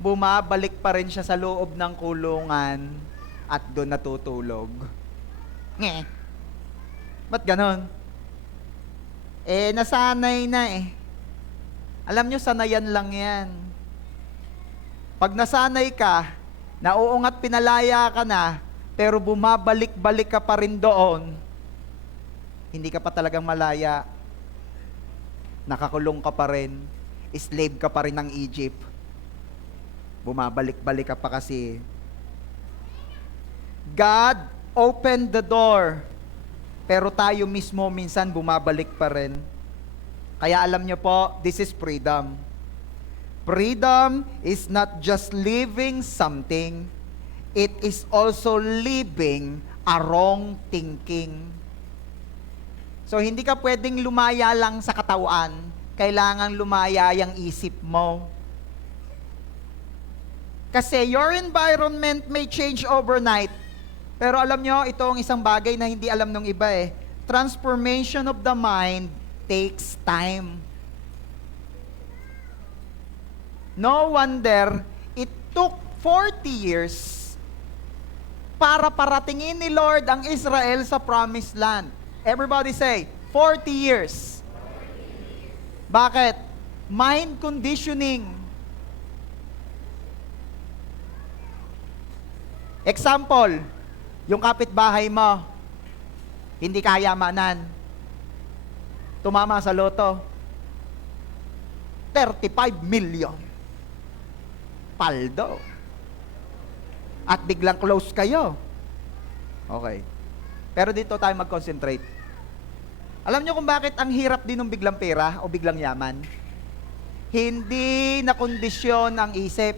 bumabalik pa rin siya sa loob ng kulungan at doon natutulog. Nge. Ba't ganon? Nasanay na eh. Alam nyo, sanayan lang yan. Pag nasanay ka, nauungat pinalaya ka na, pero bumabalik-balik ka pa rin doon, hindi ka pa talagang malaya. Nakakulong ka pa rin. Slave ka pa rin ng Egypt. Bumabalik-balik ka pa kasi. God opened the door, pero tayo mismo minsan bumabalik pa rin. Kaya alam nyo po, this is freedom. Freedom is not just living something, it is also living a wrong thinking. So, hindi ka pwedeng lumaya lang sa katawan, kailangan lumaya yung isip mo. Kasi your environment may change overnight. Pero alam nyo, ito ang isang bagay na hindi alam ng iba eh. Transformation of the mind takes time. No wonder it took 40 years para paratingin ni Lord ang Israel sa promised land. Everybody say, 40 years. Bakit? Mind conditioning. Example, yung kapitbahay mo, hindi kayamanan. Tumama sa loto. 35 million. Paldo. At biglang close kayo. Okay. Pero dito tayo mag-concentrate. Alam nyo kung bakit ang hirap din ng biglang pera o biglang yaman? Hindi na kondisyon ang isip.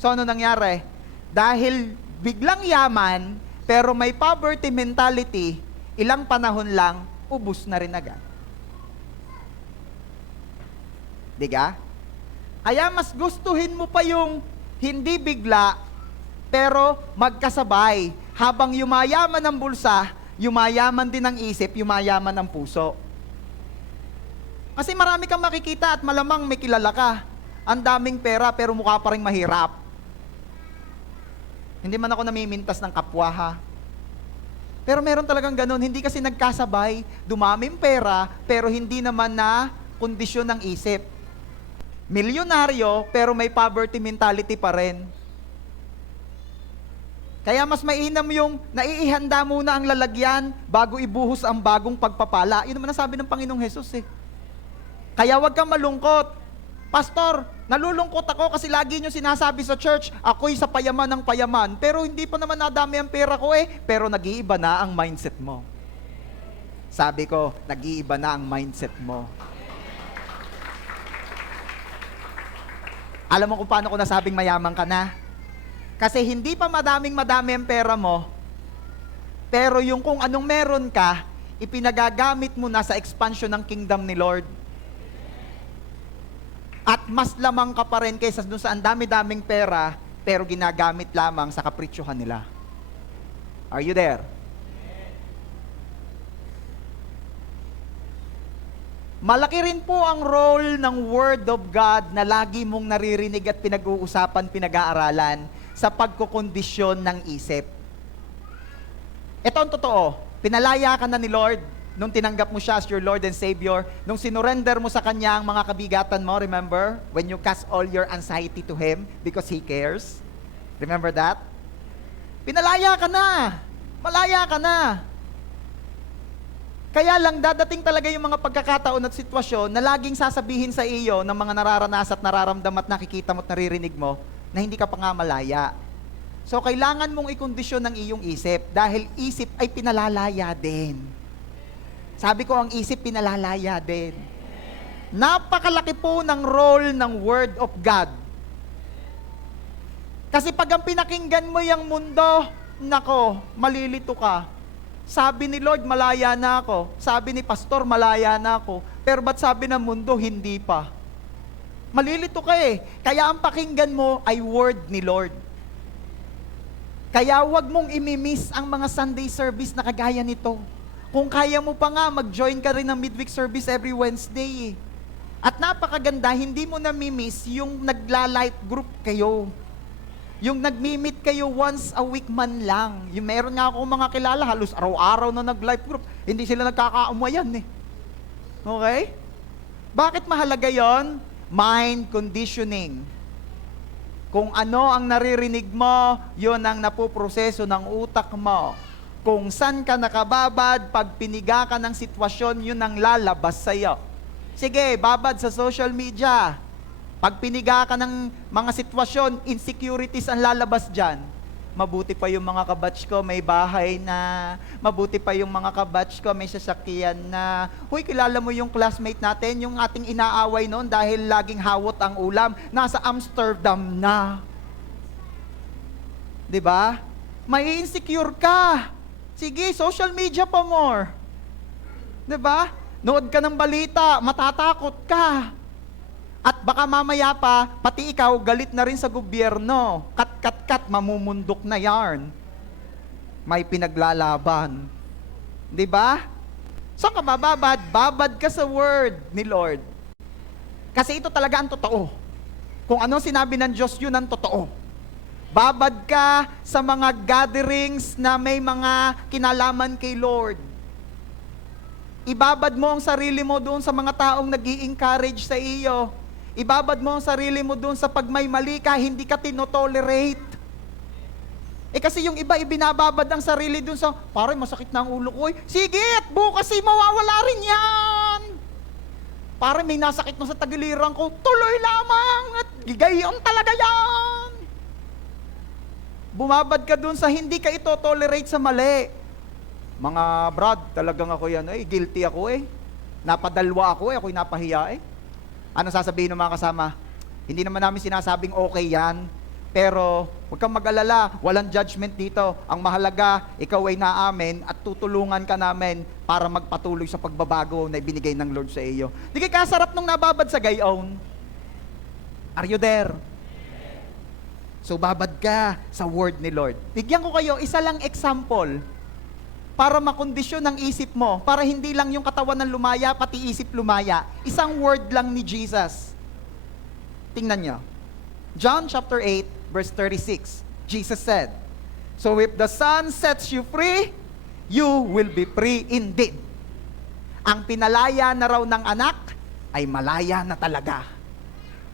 So ano nangyari? Dahil biglang yaman, pero may poverty mentality, ilang panahon lang, ubus na rin agad. Diga? Kaya mas gustuhin mo pa yung hindi bigla, pero magkasabay. Habang yumayaman ang bulsa, yumayaman din ang isip, yumayaman ang puso. Kasi marami kang makikita at malamang may kilala ka. Ang daming pera pero mukha pa rin mahirap. Hindi man ako namimintas ng kapwa ha. Pero meron talagang ganun, hindi kasi nagkasabay, dumaming pera, pero hindi naman na kondisyon ng isip. Milyonaryo, pero may poverty mentality pa rin. Kaya mas mainam yung naiihanda muna ang lalagyan bago ibuhos ang bagong pagpapala. Yun naman ang sabi ng Panginoong Jesus eh. Kaya wag kang malungkot. Pastor, nalulungkot ako kasi lagi nyo sinasabi sa church, ako'y sa payaman ng payaman. Pero hindi pa naman nadami ang pera ko eh. Pero nag-iiba na ang mindset mo. Sabi ko, nag-iiba na ang mindset mo. Alam mo kung paano ko nasabing mayaman ka na? Kasi hindi pa madami ang pera mo, pero yung kung anong meron ka, ipinagagamit mo na sa expansion ng kingdom ni Lord. At mas lamang ka pa rin kaysa dun sa ang dami-daming pera, pero ginagamit lamang sa kapritsyohan nila. Are you there? Malaki rin po ang role ng Word of God na lagi mong naririnig at pinag-uusapan, pinag-aaralan sa pagkukondisyon ng isip. Ito ang totoo. Pinalaya ka na ni Lord nung tinanggap mo siya as your Lord and Savior, nung sinurrender mo sa Kanya ang mga kabigatan mo, remember? When you cast all your anxiety to Him because He cares. Remember that? Pinalaya ka na. Malaya ka na. Kaya lang, dadating talaga yung mga pagkakataon at sitwasyon na laging sasabihin sa iyo ng mga nararanasan at nararamdam at nakikita mo at naririnig mo na hindi ka pa nga malaya. So, kailangan mong ikondisyon ng iyong isip dahil isip ay pinalalaya din. Sabi ko, ang isip pinalalaya din. Napakalaki po ng role ng Word of God. Kasi pag ang pinakinggan mo yung mundo, nako, malilito ka. Sabi ni Lord, malaya na ako. Sabi ni Pastor, malaya na ako. Pero ba't sabi ng mundo, hindi pa? Malilito ka eh. Kaya ang pakinggan mo ay word ni Lord. Kaya wag mong imimiss ang mga Sunday service na kagaya nito. Kung kaya mo pa nga, mag-join ka rin ng midweek service every Wednesday eh. At napakaganda, hindi mo namimiss yung nagla-light group kayo. Yung nagmi-meet kayo once a week man lang. Yung meron nga akong mga kilala, halos araw-araw na nag-life group. Hindi sila nagkakaamuyan eh. Okay? Bakit mahalaga yon? Mind conditioning. Kung ano ang naririnig mo, yon ang napoproseso ng utak mo. Kung saan ka nakababad, pag piniga ka ng sitwasyon, yun ang lalabas sa'yo. Sige, babad sa social media. Pag piniga ka ng mga sitwasyon, insecurities ang lalabas dyan. Mabuti pa yung mga kabatch ko, may bahay na. Mabuti pa yung mga kabatch ko, may sasakyan na. Huy, kilala mo yung classmate natin, yung ating inaaway noon dahil laging hawot ang ulam, nasa Amsterdam na. 'Di ba? May insecure ka. Sige, social media pa more. 'Di ba? Nood ka ng balita, matatakot ka. At baka mamaya pa, pati ikaw, galit na rin sa gobyerno. Kat, mamumundok na yarn. May pinaglalaban. Di ba? Saan ka bababad? Babad ka sa word ni Lord. Kasi ito talaga ang totoo. Kung anong sinabi ng Diyos, yun ang totoo. Babad ka sa mga gatherings na may mga kinalaman kay Lord. Ibabad mo ang sarili mo doon sa mga taong nag-i-encourage sa iyo. Ibabad mo ang sarili mo doon sa pag may mali ka, hindi ka tinotolerate. Kasi yung iba, ibinababad ang sarili doon sa, parang masakit na ang ulo ko. Sige, at bukas mawawala rin yan. Parang may nasakit na sa tagiliran ko, tuloy lamang at gigayon talaga yan. Bumabad ka doon sa hindi ka ito-tolerate sa mali. Mga brad, talagang ako yan, guilty ako Napadalwa ako ako'y napahiya Ano sasabihin ng mga kasama? Hindi naman namin sinasabing okay yan, pero huwag kang mag-alala, walang judgment dito. Ang mahalaga, ikaw ay naamin at tutulungan ka namin para magpatuloy sa pagbabago na ibinigay ng Lord sa iyo. Di kay kasarap nung nababad sa gayon. Are you there? So babad ka sa word ni Lord. Bigyan ko kayo isa lang example. para makondisyon ang isip mo, para hindi lang yung katawan ng lumaya, pati isip lumaya. Isang word lang ni Jesus. Tingnan nyo. John chapter 8, verse 36. Jesus said, "So if the Son sets you free, you will be free indeed." Ang pinalaya na raw ng anak ay malaya na talaga.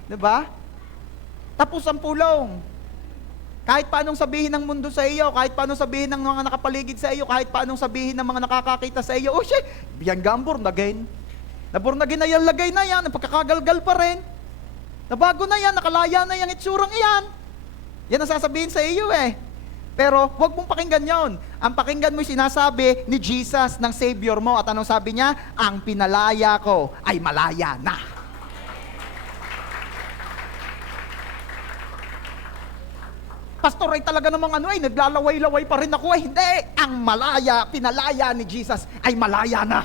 Diba? Tapos ang pulong. Kahit paanong sabihin ng mundo sa iyo, kahit paanong sabihin ng mga nakapaligid sa iyo, kahit paanong sabihin ng mga nakakakita sa iyo, oh shit, biyan gambor na again. Nabor na ginayang lagay na yan, napagkakagalgal pa rin. Nabago na yan, nakalaya na yung itsurang iyan. Yan ang sasabihin sa iyo eh. Pero huwag mong pakinggan yon. Ang pakinggan mo yung sinasabi ni Jesus ng Savior mo. At anong sabi niya? Ang pinalaya ko ay malaya na. Pastor, ay talaga namang naglalaway-laway pa rin ako eh. Hindi, ang pinalaya ni Jesus ay malaya na.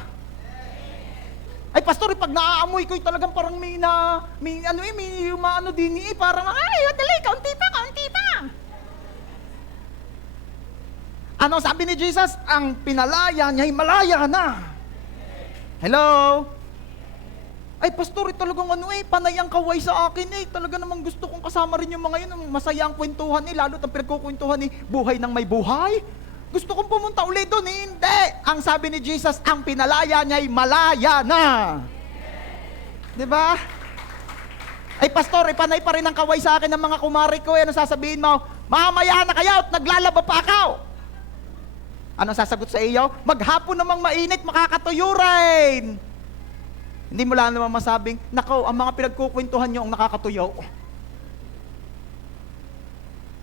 Ay pastor, pag naaamoy ko, talagang parang may din parang, dali, kaunti pa. Ano sabi ni Jesus? Ang pinalaya niya ay malaya na. Hello? Ay pastor, talagang panay ang kaway sa akin eh. Talaga namang gusto kong kasama rin yung mga yun, masaya ang kwentuhan eh, lalo ang pinagkukwentuhan eh, buhay ng may buhay. Gusto kong pumunta ulit doon eh. Hindi. Ang sabi ni Jesus, ang pinalaya niya ay malaya na. Diba? Ay pastor, panay pa rin ang kaway sa akin ng mga kumari ko eh. Ano sasabihin mo? Mamaya na kayo at naglalaba pa ako. Ano sasagot sa iyo? Maghapon namang mainit, makakatuyo rin. Hindi mo lang naman masabing, nako, ang mga pinagkukwentuhan nyo ang nakakatuyo.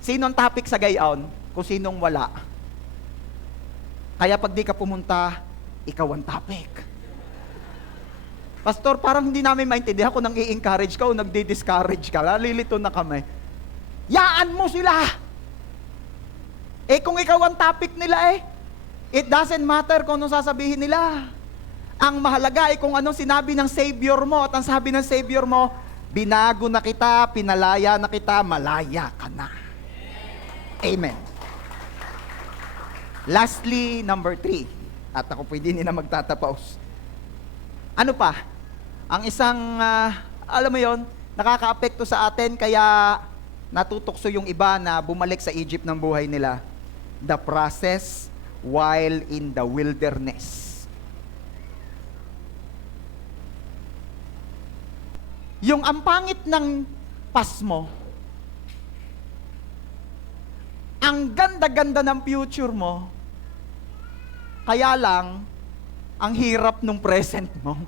Sino ang topic sa gayon? Kung sinong wala. Kaya pag di ka pumunta, ikaw ang topic. Pastor, parang hindi namin maintindihan kung nang i-encourage ka o nagdi-discourage ka. Nalilito na kami. Yaan mo sila! Eh kung ikaw ang topic nila it doesn't matter kung anong sasabihin nila. Ang mahalaga ay kung anong sinabi ng Savior mo. At ang sabi ng Savior mo, binago na kita, pinalaya na kita, malaya ka na. Amen. Lastly, number 3. At ako pwede na magtatapos. Ano pa? Ang isang, alam mo yon, nakakaapekto sa atin, kaya natutokso yung iba na bumalik sa Egypt ng buhay nila. The process while in the wilderness. Yung ang pangit ng pasmo, ang ganda-ganda ng future mo, kaya lang, ang hirap nung present mo.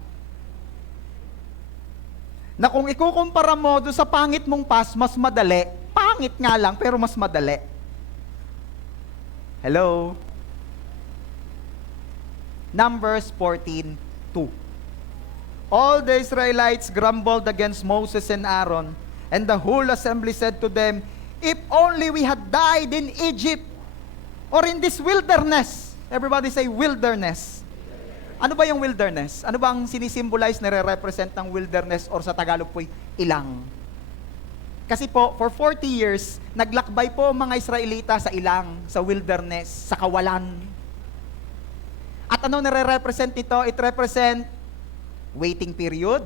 Na kung ikukumpara mo doon sa pangit mong past, mas madali. Pangit nga lang, pero mas madali. Hello? Numbers 14:2. All the Israelites grumbled against Moses and Aaron, and the whole assembly said to them, "If only we had died in Egypt or in this wilderness." Everybody say wilderness. Ano ba yung wilderness? Ano ba ang sinisimbolize na re-represent ng wilderness or sa Tagalog po'y ilang? Kasi po, for 40 years, naglakbay po ang mga Israelita sa ilang, sa wilderness, sa kawalan. At ano nare-represent nito? It represent waiting period.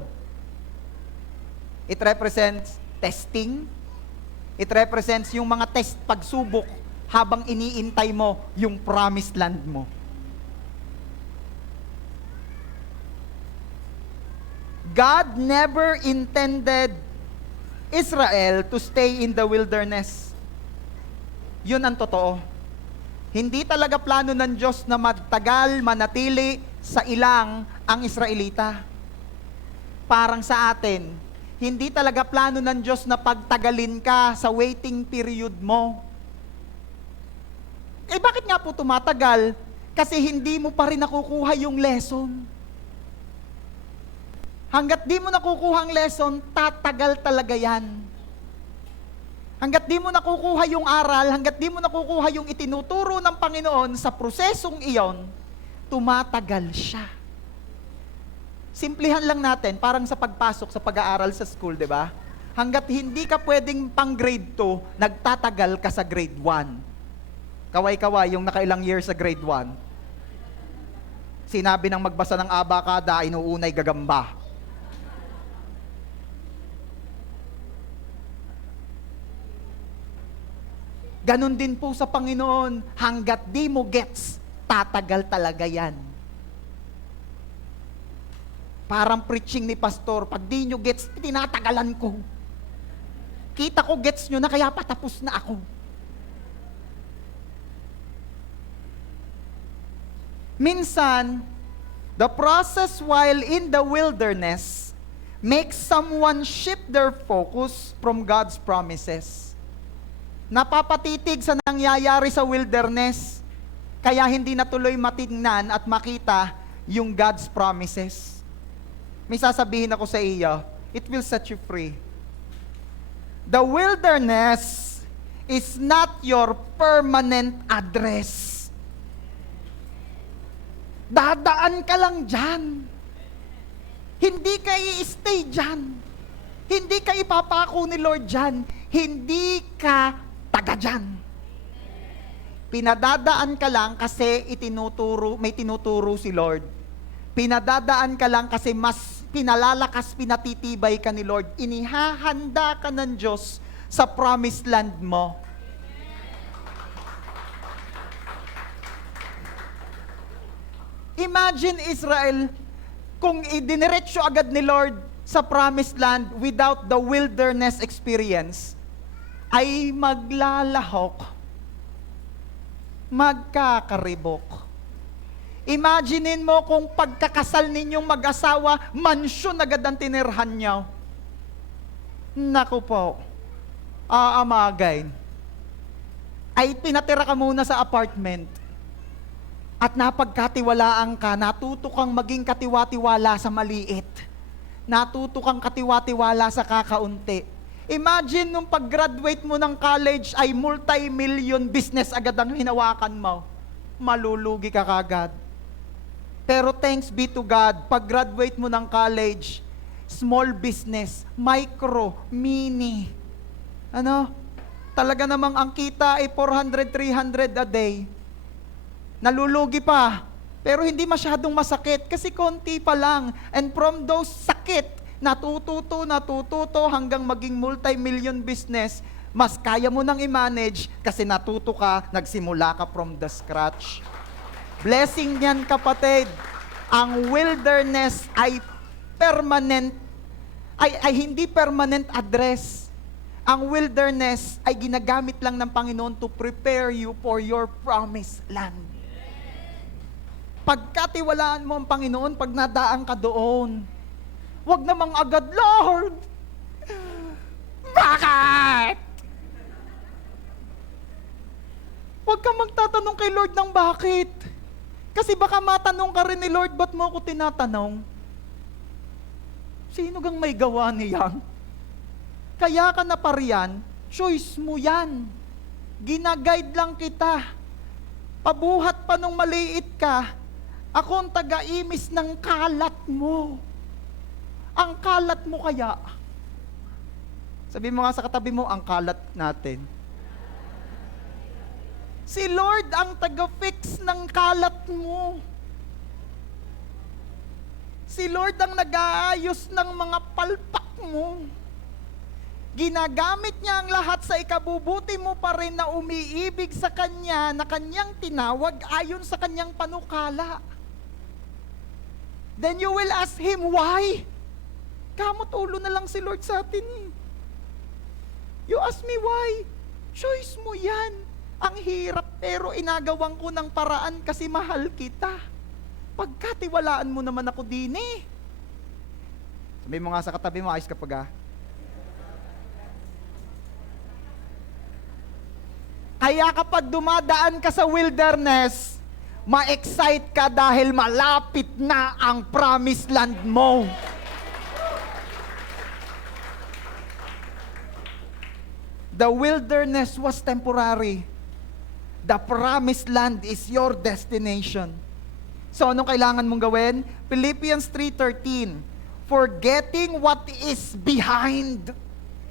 It represents testing. It represents yung mga test, pagsubok, habang iniintay mo yung promised land mo. God never intended Israel to stay in the wilderness. Yun ang totoo. Hindi talaga plano ng Diyos na magtagal, manatili sa ilang ang Israelita. Parang sa atin, hindi talaga plano ng Diyos na pagtagalin ka sa waiting period mo. Eh bakit nga po tumatagal? Kasi hindi mo pa rin nakukuha yung lesson. Hanggat di mo nakukuha ang lesson, tatagal talaga yan. Hanggat di mo nakukuha yung aral, hanggat di mo nakukuha yung itinuturo ng Panginoon sa prosesong iyon, tumatagal siya. Simplihan lang natin, parang sa pagpasok sa pag-aaral sa school, di ba? Hanggat hindi ka pwedeng pang grade 2, nagtatagal ka sa grade 1. Kaway-kaway yung nakailang years sa grade 1. Sinabi ng magbasa ng abakada, inuunay gagamba. Ganon din po sa Panginoon, hanggat di mo gets, tatagal talaga yan. Parang preaching ni pastor, pag di nyo gets, tinatagalan ko. Kita ko gets nyo na, kaya patapos na ako. Minsan, the process while in the wilderness makes someone shift their focus from God's promises. Napapatitig sa nangyayari sa wilderness, kaya hindi natuloy matingnan at makita yung God's promises. May sasabihin ako sa iyo, it will set you free. The wilderness is not your permanent address. Dadaan ka lang dyan. Hindi ka i-stay dyan. Hindi ka ipapako ni Lord dyan. Hindi ka taga dyan. Pinadadaan ka lang kasi may tinuturo si Lord. Pinadadaan ka lang kasi mas pinalalakas, pinatitibay ka ni Lord. Inihahanda ka ng Diyos sa promised land mo. Imagine Israel, kung idiniretso agad ni Lord sa promised land without the wilderness experience, ay maglalahok, magkakaribok. Imaginein mo kung pagkakasal ninyong mag-asawa, mansyon agad ang tinirhan niyo. Naku po, aamagay. Ay pinatira ka muna sa apartment. At napagkatiwalaan ka, natuto kang maging katiwa-tiwala sa maliit. Natuto kang katiwa-tiwala sa kakaunti. Imagine nung pag-graduate mo ng college ay multi-million business agad ang hinawakan mo. Malulugi ka kagad. Pero thanks be to God, pag-graduate mo ng college, small business, micro, mini. Talaga namang ang kita ay 400, 300 a day. Nalulugi pa, pero hindi masyadong masakit kasi konti pa lang. And from those sakit, natututo hanggang maging multi-million business, mas kaya mo nang i-manage kasi natuto ka, nagsimula ka from the scratch. Blessing yan, kapatid. Ang wilderness ay permanent, ay hindi permanent address. Ang wilderness ay ginagamit lang ng Panginoon to prepare you for your promised land. Pagkatiwalaan mo ang Panginoon, pag nadaan ka doon, huwag namang agad, Lord, bakit? Huwag kang magtatanong kay Lord ng bakit. Kasi baka matanong ka rin ni Lord, ba't mo ako tinatanong? Sino gang may gawa niyan? Kaya ka na pariyan, choice mo yan. Ginaguide lang kita. Pabuhat pa nung maliit ka, ako ang taga-imis ng kalat mo. Ang kalat mo kaya. Sabi mo nga sa katabi mo, ang kalat natin. Si Lord ang taga-fix ng kalat mo. Si Lord ang nag-aayos ng mga palpak mo. Ginagamit niya ang lahat sa ikabubuti mo pa rin na umiibig sa Kanya, na Kanyang tinawag ayon sa Kanyang panukala. Then you will ask Him, why? Kamot ulo na lang si Lord sa atin eh. You ask me why? Choice mo yan. Ang hirap pero inagawan ko ng paraan kasi mahal kita. Pagkatiwalaan mo naman ako din eh. Sabi mo nga sa katabi mo, ayos kapag Kaya kapag dumadaan ka sa wilderness, ma-excite ka dahil malapit na ang promised land mo. The wilderness was temporary. The promised land is your destination. So, anong kailangan mong gawin? Philippians 3:13. Forgetting what is behind.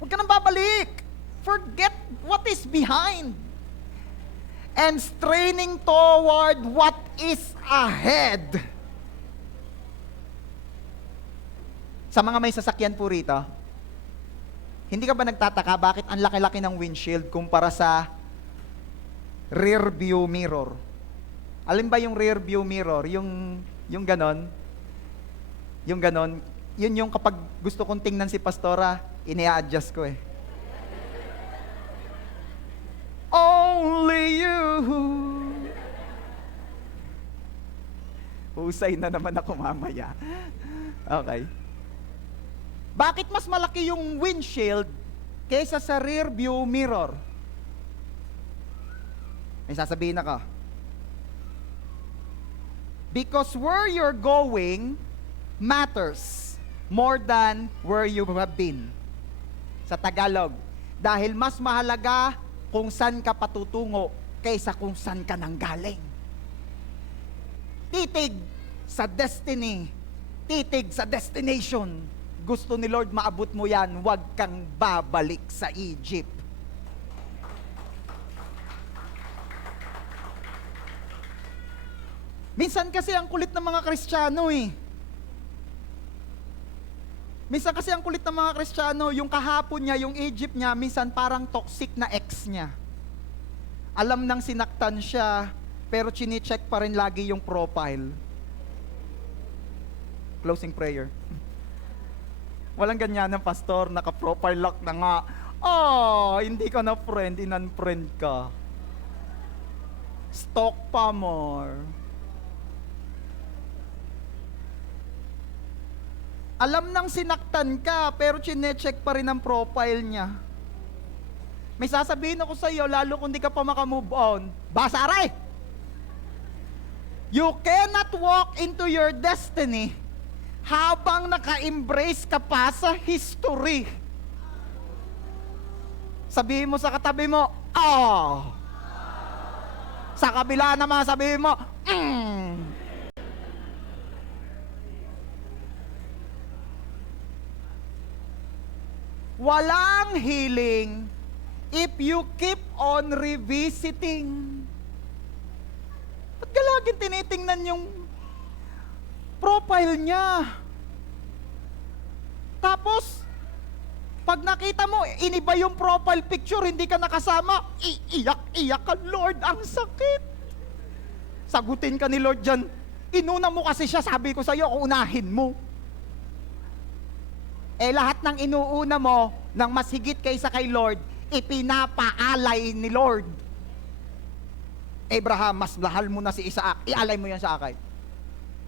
Huwag ka nang babalik. Forget what is behind. And straining toward what is ahead. Sa mga may sasakyan po rito, hindi ka ba nagtataka bakit ang laki-laki ng windshield kumpara sa rear view mirror? Alin ba yung rear view mirror? Yung ganon? Yung ganon? Yun yung kapag gusto kong tingnan si Pastora, ini-adjust ko eh. Only you. Husay na naman ako mamaya. Okay. Bakit mas malaki yung windshield kaysa sa rear view mirror? May sasabihin ako. Because where you're going matters more than where you have been. Sa Tagalog, dahil mas mahalaga kung saan ka patutungo kaysa kung saan ka nanggaling. Titig sa destiny, titig sa destination. Gusto ni Lord maabot mo yan, huwag kang babalik sa Egypt. Minsan kasi ang kulit ng mga Kristiyano eh. Minsan kasi ang kulit ng mga Kristiyano, yung kahapon niya, yung Egypt niya, minsan parang toxic na ex niya. Alam nang sinaktan siya, pero chine-check pa rin lagi yung profile. Closing prayer. Walang ganyan ng pastor, naka-profile lock na nga. Hindi ka na friend, in-unfriend ka. Stalk pa more. Alam nang sinaktan ka, pero chine-check pa rin ang profile niya. May sasabihin ako sa iyo, lalo kung di ka pa makamove on, basa aray! You cannot walk into your destiny habang naka-embrace ka pa sa history. Sabihin mo sa katabi mo, Sa kabila naman sabihin mo, Walang healing if you keep on revisiting. Ba't ka laging tinitingnan yung profile niya? Tapos, pag nakita mo, iniba yung profile picture, hindi ka nakasama, iiyak-iyak ka, Lord, ang sakit. Sagutin ka ni Lord dyan, inuna mo kasi siya, sabi ko sa'yo, unahin mo. Lahat ng inuuna mo, ng mas higit kaysa kay Lord, ipinapaalay ni Lord. Abraham, mas mahal mo na si Isaac, ialay mo yan sa akin.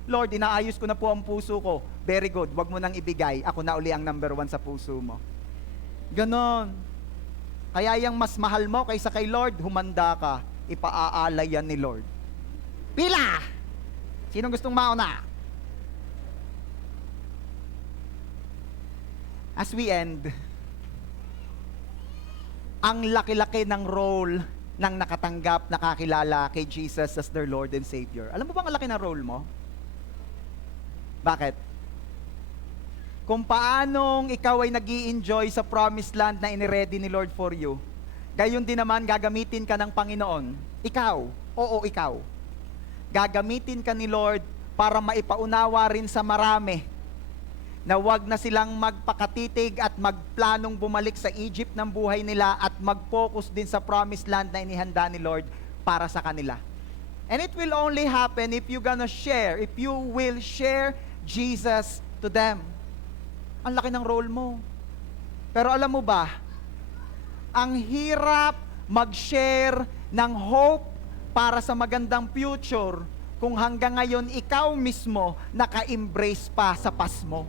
Lord, inaayos ko na po ang puso ko. Very good, wag mo nang ibigay. Ako na uli ang number 1 sa puso mo. Ganon. Kaya yung mas mahal mo kaysa kay Lord, humanda ka. Ipaaalay yan ni Lord. Pila! Sinong gustong mauna? As we end, ang laki-laki ng role ng nakatanggap, nakakilala kay Jesus as their Lord and Savior. Alam mo bang ang laki ng role mo? Bakit? Kung paanong ikaw ay nag-i-enjoy sa promised land na iniready ni Lord for you, gayon din naman gagamitin ka ng Panginoon. Ikaw, ikaw. Gagamitin ka ni Lord para maipaunawa rin sa marami na wag na silang magpakatitig at magplanong bumalik sa Egypt ng buhay nila at mag-focus din sa promised land na inihanda ni Lord para sa kanila. And it will only happen if you will share Jesus to them. Ang laki ng role mo. Pero alam mo ba, ang hirap mag-share ng hope para sa magandang future kung hanggang ngayon ikaw mismo naka-embrace pa sa past mo.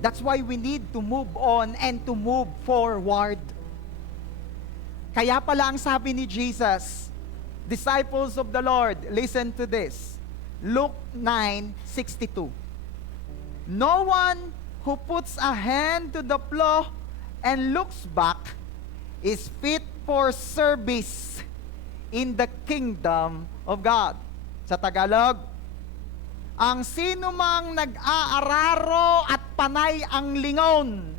That's why we need to move on and to move forward. Kaya pala ang sabi ni Jesus, disciples of the Lord, listen to this. Luke 9:62. No one who puts a hand to the plow and looks back is fit for service in the kingdom of God. Sa Tagalog, ang sino mang nag-aararo at panay ang lingon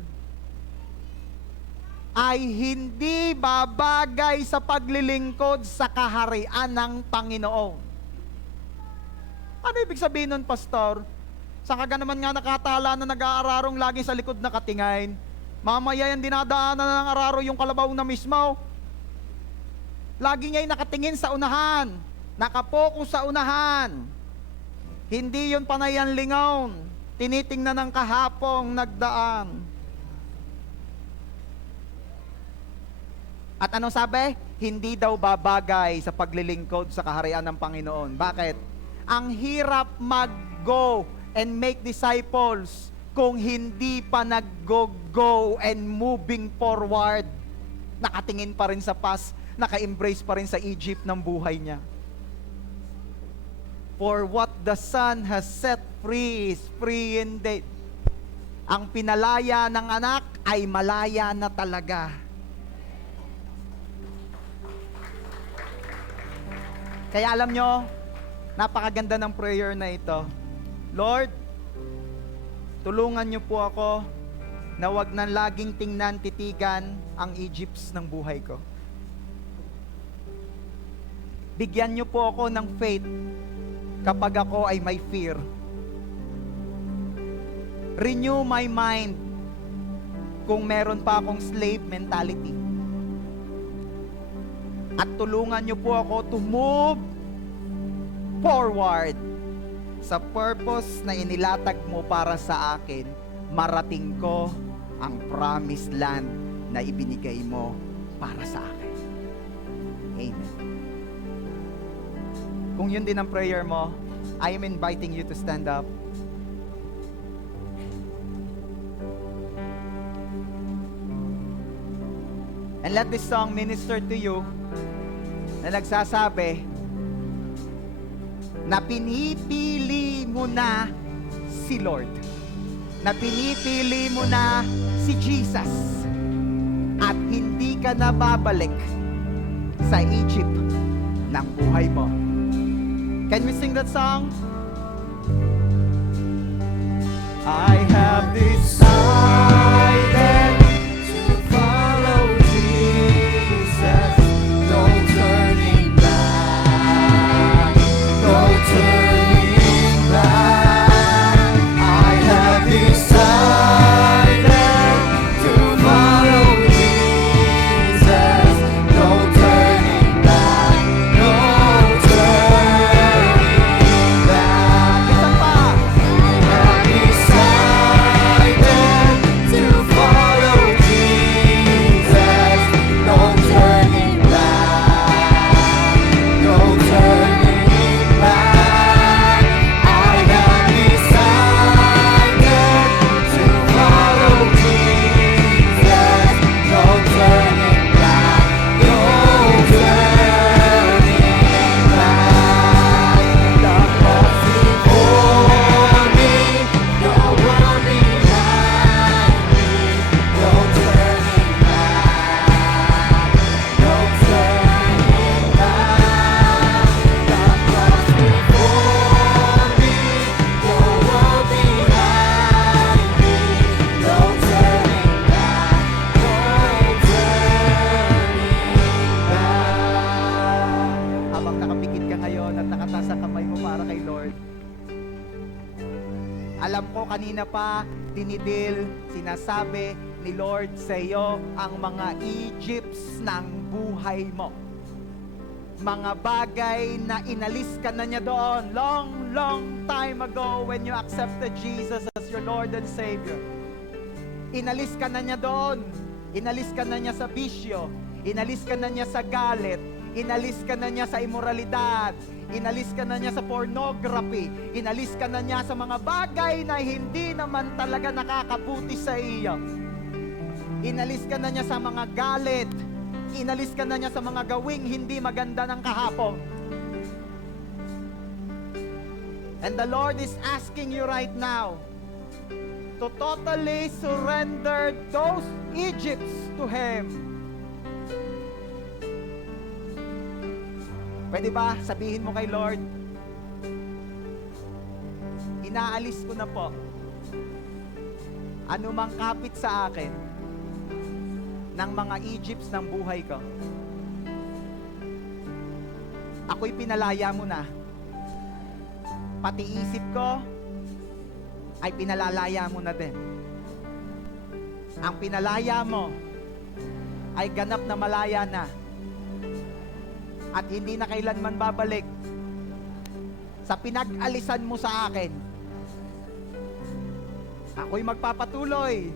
ay hindi babagay sa paglilingkod sa kaharian ng Panginoon. Ano ibig sabihin nun, Pastor? Saka ka naman nga nakatala na nag-aararong lagi sa likod na katingain. Mamaya yan dinadaanan ng araro yung kalabaw na mismo. Lagi niya nakatingin sa unahan. Nakapokus sa unahan. Hindi yun panayan lingaw. Tinitingnan ng kahapong nagdaan. At anong sabi? Hindi daw babagay sa paglilingkod sa kaharian ng Panginoon. Bakit? Ang hirap mag-go and make disciples kung hindi pa nag-go and moving forward. Nakatingin pa rin sa past, naka-embrace pa rin sa Egypt ng buhay niya. For what the Son has set free is free indeed. Ang pinalaya ng anak ay malaya na talaga. Kaya alam nyo, napakaganda ng prayer na ito. Lord, tulungan nyo po ako na wag nang laging tingnan, titigan ang Egypts ng buhay ko. Bigyan nyo po ako ng faith kapag ako ay may fear. Renew my mind kung meron pa akong slave mentality. At tulungan nyo po ako to move forward sa purpose na inilatag mo para sa akin. Marating ko ang promised land na ibinigay mo para sa akin. Amen. Kung yun din ang prayer mo, I am inviting you to stand up. And let this song minister to you na nagsasabi na pinipili mo na si Lord. Na pinipili mo na si Jesus. At hindi ka na babalik sa Egypt ng buhay mo. Can we sing that song? I have decided to follow Jesus. No turning back. No turning back. I have decided to follow Jesus. No turning back. No turning back. Isa pa. I have decided to follow Jesus. No turning back. No turning back. I have decided to follow Jesus. No turning back. No turning back. The cross before me, the world behind me. No turning back. No turning back. The cross before me, the world behind me. No turning back. No turning back. Habang nakapikit ka ngayon at nakataas ang kamay mo para kay Lord, alam ko kanina pa, dinidil, sinasabi ni Lord sa iyo ang mga Egypts ng buhay mo. Mga bagay na inalis ka na niya doon long time ago when you accepted Jesus as your Lord and Savior. Inalis ka na niya doon. Inalis ka na niya sa bisyo. Inalis ka na niya sa galit. Inalis ka na niya sa immoralidad. Inalis ka na niya sa pornography. Inalis ka na niya sa mga bagay na hindi naman talaga nakakabuti sa iyo. Inalis ka na niya sa mga galit. Inalis ka na niya sa mga gawing hindi maganda ng kahapon. And the Lord is asking you right now to totally surrender those Egypts to Him. Pwede ba sabihin mo kay Lord, inaalis ko na po anumang kapit sa akin ng mga Egypts ng buhay ko. Ako'y pinalaya mo na. Pati isip ko, ay pinalalaya mo na din. Ang pinalaya mo ay ganap na malaya na at hindi na kailanman babalik sa pinag-alisan mo sa akin. Ako'y magpapatuloy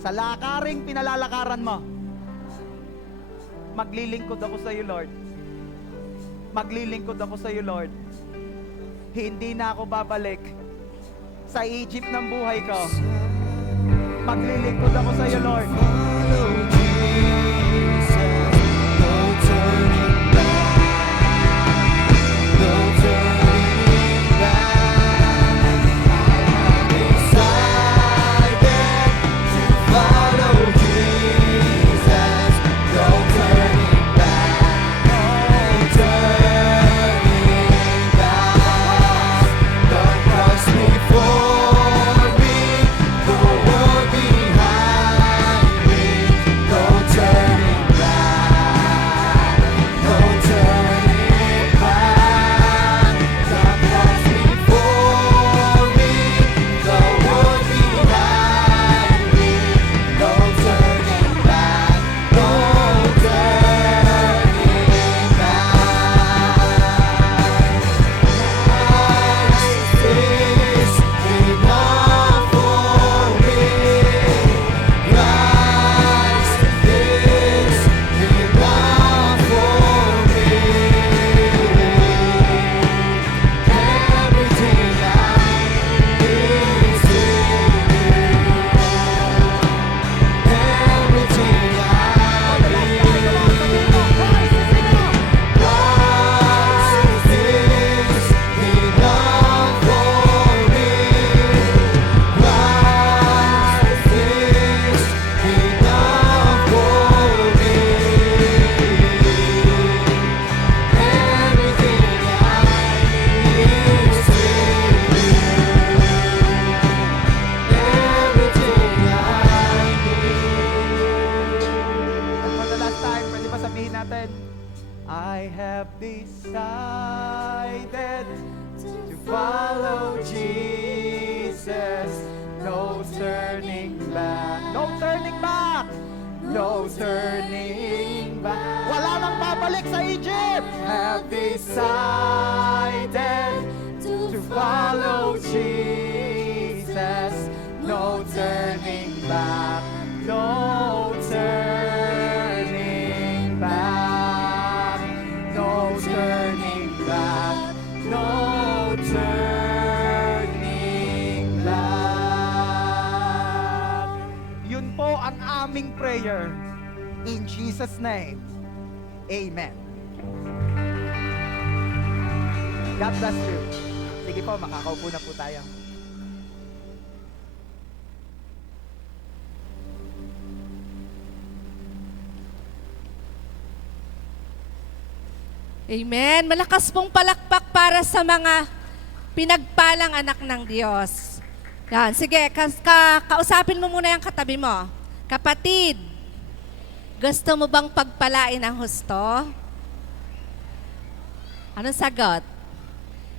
sa lakaring pinalalakaran mo. Maglilingkod ako sa iyo, Lord. Maglilingkod ako sa iyo, Lord. Hindi na ako babalik sa Egypt ng buhay ko. Maglilingkod ako sa iyo, Lord. I have decided to follow Jesus. No turning back. No turning back. No turning back. Wala nang babalik sa Egypt. Have decided to follow Jesus. No turning back. No turning back. No turning back. No turning back. Yun po ang aming prayer. In Jesus' name, Amen. God bless you. Sige po, makakaupo na po tayo. Amen. Malakas pong palakpak para sa mga pinagpalang anak ng Diyos. Yan. Sige, kausapin mo muna yung katabi mo. Kapatid, gusto mo bang pagpalain ang husto? Anong sagot?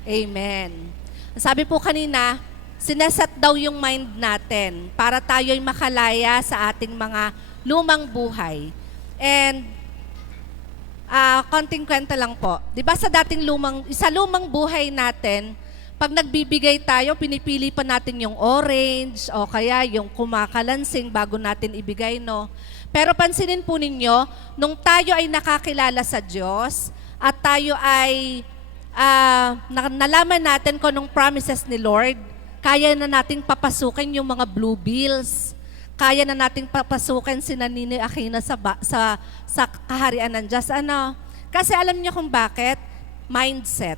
Amen. Sabi po kanina, sineset daw yung mind natin para tayo'y makalaya sa ating mga lumang buhay. And konting kwento lang po. 'Di ba sa lumang buhay natin, pag nagbibigay tayo, pinipili pa natin yung orange o kaya yung kumakalansing bago natin ibigay, no? Pero pansinin po ninyo, nung tayo ay nakakilala sa Diyos at tayo ay nalaman natin kung anong promises ni Lord, kaya na nating papasukin yung mga blue bills. Kaya na nating papasukin si Nini Aquino sa kaharian ng Diyos. Ano? Kasi alam niyo kung bakit? Mindset.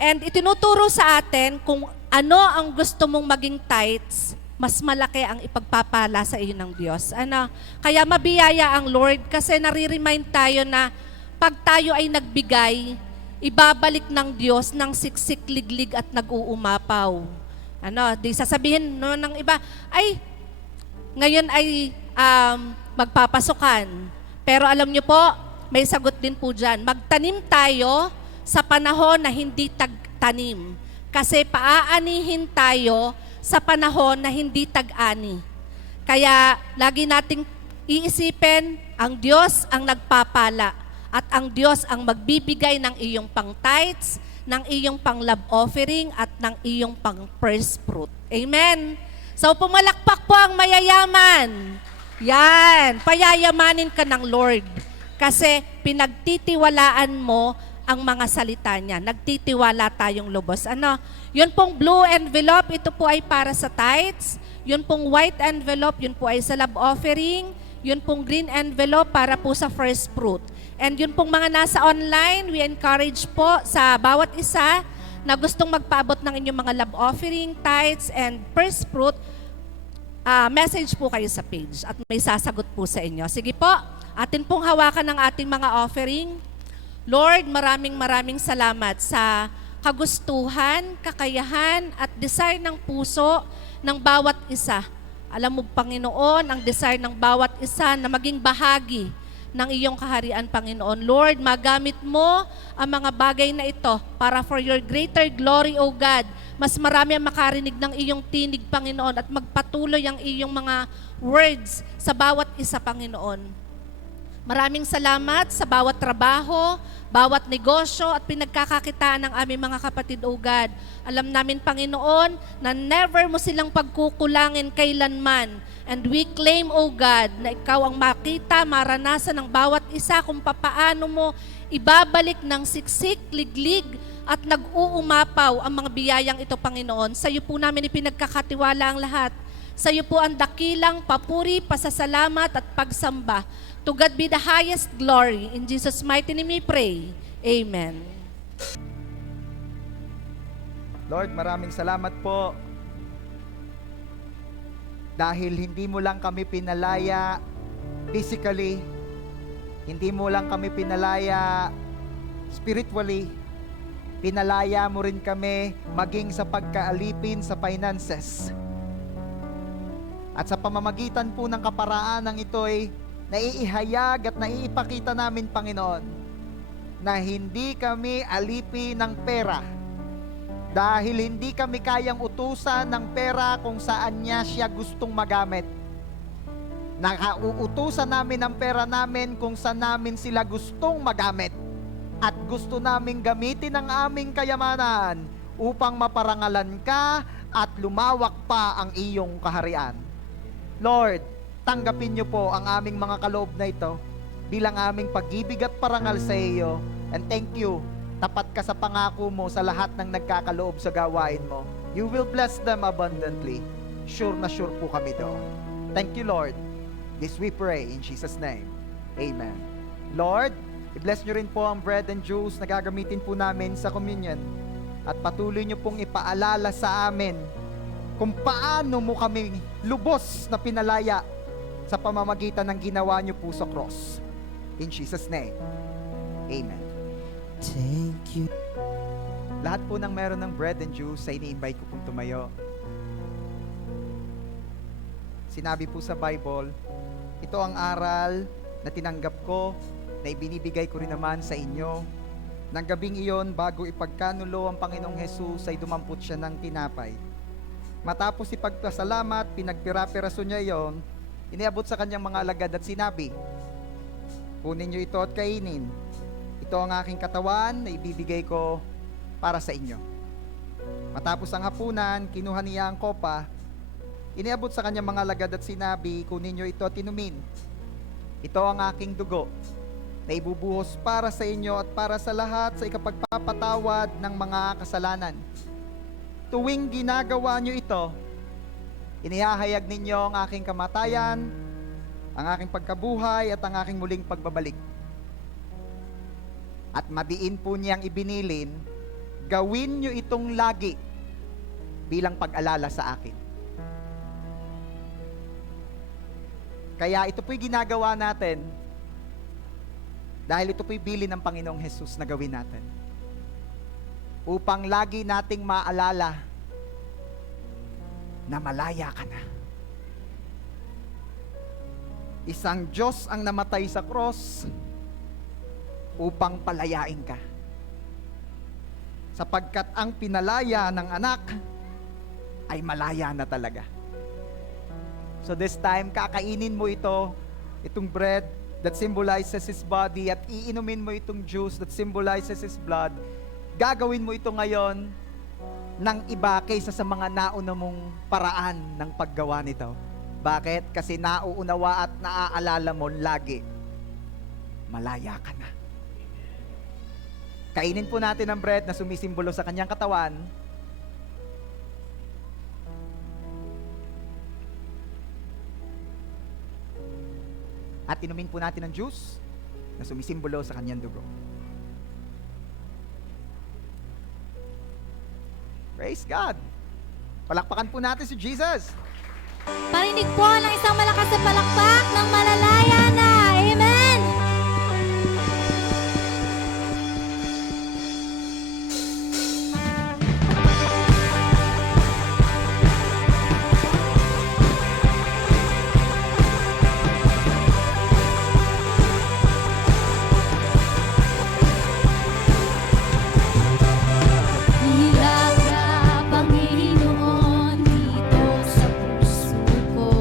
And itinuturo sa atin kung ano ang gusto mong maging tithes, mas malaki ang ipagpapala sa iyo ng Diyos. Ano? Kaya mabiyaya ang Lord kasi nare-remind tayo na pag tayo ay nagbigay, ibabalik ng Diyos ng siksik, liglig at nag-uumapaw. Ano? Di sasabihin no, ng iba, ay, ngayon ay magpapasukan. Pero alam niyo po, may sagot din po dyan. Magtanim tayo sa panahon na hindi tagtanim. Kasi paaanihin tayo sa panahon na hindi tag-ani. Kaya lagi nating iisipin, ang Diyos ang nagpapala at ang Diyos ang magbibigay ng iyong pang-tithes, ng iyong pang-love offering at ng iyong pang-first fruit. Amen? So pumalakpak po ang mayayaman. Yan, payayamanin ka ng Lord. Kasi pinagtitiwalaan mo ang mga salita niya. Nagtitiwala tayong lubos. Ano? Yun pong blue envelope, ito po ay para sa tithes. Yun pong white envelope, yun po ay sa love offering. Yun pong green envelope para po sa first fruit. And yun pong mga nasa online, we encourage po sa bawat isa na gustong magpaabot ng inyong mga love offering, tithes, and first fruit, message po kayo sa page at may sasagot po sa inyo. Sige po, atin pong hawakan ng ating mga offering. Lord, maraming salamat sa kagustuhan, kakayahan at desire ng puso ng bawat isa. Alam mo, Panginoon, ang desire ng bawat isa na maging bahagi ng iyong kaharian, Panginoon. Lord, magamit mo ang mga bagay na ito para for your greater glory, O God. Mas marami ang makarinig ng iyong tinig, Panginoon, at magpatuloy ang iyong mga words sa bawat isa, Panginoon. Maraming salamat sa bawat trabaho, bawat negosyo at pinagkakakitaan ng aming mga kapatid, O God. Alam namin, Panginoon, na never mo silang pagkukulangin kailanman. And we claim, O God, na ikaw ang makita, maranasan ng bawat isa kung papaano mo ibabalik ng siksik, liglig at nag-uumapaw ang mga biyayang ito, Panginoon. Sa iyo po namin ipinagkakatiwala ang lahat. Sa iyo po ang dakilang papuri, pasasalamat at pagsamba. To God be the highest glory. In Jesus' mighty name we pray. Amen. Lord, maraming salamat po. Dahil hindi mo lang kami pinalaya physically, hindi mo lang kami pinalaya spiritually, pinalaya mo rin kami maging sa pagkaalipin sa finances. At sa pamamagitan po ng kaparaan ng ito ay naiihayag at naiipakita namin, Panginoon, na hindi kami alipi ng pera. Dahil hindi kami kayang utusan ng pera kung saan niya siya gustong magamit. Nakauutusan namin ang pera namin kung saan namin sila gustong magamit. At gusto naming gamitin ang aming kayamanan upang maparangalan ka at lumawak pa ang iyong kaharian. Lord, tanggapin niyo po ang aming mga kaloob na ito bilang aming pag-ibig at parangal sa iyo. And thank you, tapat ka sa pangako mo sa lahat ng nagkakaloob sa gawain mo. You will bless them abundantly. Sure na sure po kami doon. Thank you, Lord. This we pray in Jesus' name. Amen. Lord, i-bless niyo rin po ang bread and juice na gagamitin po namin sa communion. At patuloy niyo pong ipaalala sa amin kung paano mo kami lubos na pinalaya sa pamamagitan ng ginawa niyo po sa cross. In Jesus' name. Amen. Thank you. Lahat po ng meron ng bread and juice ay ini-invite ko pong tumayo. Sinabi po sa Bible, ito ang aral na tinanggap ko, na ibinibigay ko rin naman sa inyo. Nang gabing iyon, bago ipagkanulo ang Panginoong Hesus, ay dumampot siya ng tinapay. Matapos ipagpasalamat, pinagpira-piraso niya iyon, iniabot sa kanyang mga alagad at sinabi, kunin niyo ito at kainin. Ito ang aking katawan na ibibigay ko para sa inyo. Matapos ang hapunan, kinuha niya ang kopa, iniabot sa kanyang mga alagad at sinabi, kunin niyo ito at inumin. Ito ang aking dugo na ibubuhos para sa inyo at para sa lahat sa ikapagpapatawad ng mga kasalanan. Tuwing ginagawa nyo ito, inihahayag ninyo ang aking kamatayan, ang aking pagkabuhay at ang aking muling pagbabalik. At madiin po niyang ibinilin, gawin nyo itong lagi bilang pag-alala sa akin. Kaya ito po'y ginagawa natin dahil ito po'y bilin ng Panginoong Hesus na gawin natin. Upang lagi nating maalala na malaya ka na. Isang Diyos ang namatay sa cross upang palayain ka. sapagkat ang pinalaya ng anak ay malaya na talaga. So this time, kakainin mo itong bread that symbolizes His body, at iinumin mo itong juice that symbolizes His blood. Gagawin mo ito ngayon ng iba kaysa sa mga nauna mong paraan ng paggawa nito. Bakit? Kasi nauunawa at naaalala mo lagi, malaya ka na. Kainin po natin ang bread na sumisimbolo sa kanyang katawan. At inumin po natin ang juice na sumisimbolo sa kanyang dugo. Praise God! Palakpakan po natin si Jesus! Parinig po ng isang malakas na palakpak ng malalaya na. Amen! Iyak ka, Panginoon, dito sa puso ko.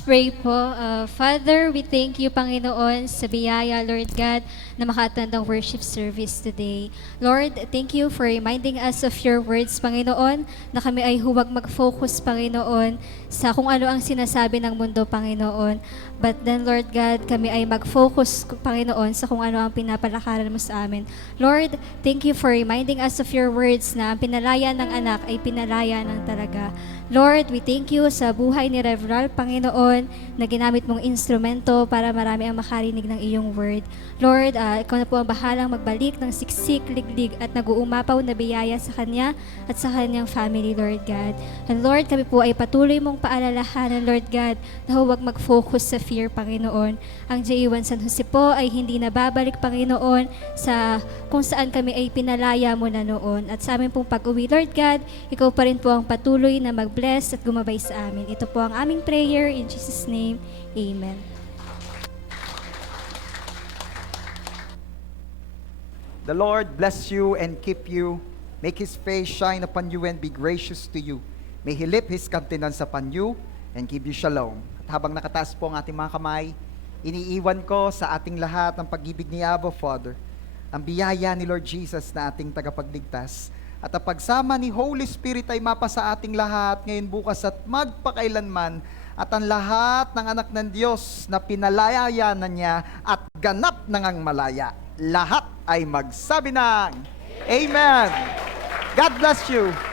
Let's pray po. Father, we thank you, Panginoon, sa biyaya, Lord God, na makatand ang worship service today. Lord, thank you for reminding us of your words, Panginoon, na kami ay huwag mag-focus, Panginoon, sa kung ano ang sinasabi ng mundo, Panginoon. But then, Lord God, kami ay mag-focus, Panginoon, sa kung ano ang pinapalakaran mo sa amin. Lord, thank you for reminding us of your words na ang pinalaya ng anak ay pinalaya ng talaga. Lord, we thank you sa buhay ni Reverend, Panginoon, na ginamit mong instrumento para marami ang makarinig ng iyong word. Lord, ikaw na po ang bahalang magbalik ng siksik, liglig at nag-uumapaw na biyaya sa kanya at sa kanyang family, Lord God. And Lord, kami po ay patuloy mong paalalahanan, Lord God, na huwag mag-focus sa fear, Panginoon. Ang J1 San Jose po ay hindi nababalik, Panginoon, sa kung saan kami ay pinalaya mo na noon. At sa amin pong pag-uwi, Lord God, ikaw pa rin po ang patuloy na mag-bless at gumabay sa amin. Ito po ang aming prayer in Jesus' name. Amen. The Lord bless you and keep you. Make His face shine upon you and be gracious to you. May He lift His countenance upon you and give you shalom. At habang nakataas po ang ating mga kamay, iniiwan ko sa ating lahat ang pag-ibig ni Abba Father, ang biyaya ni Lord Jesus na ating tagapagligtas, at ang pagsama ni Holy Spirit ay mapa sa ating lahat ngayon, bukas at magpakailanman, at ang lahat ng anak ng Diyos na pinalaya na niya at ganap nangang malaya. Lahat ay magsabi ng Amen. God bless you.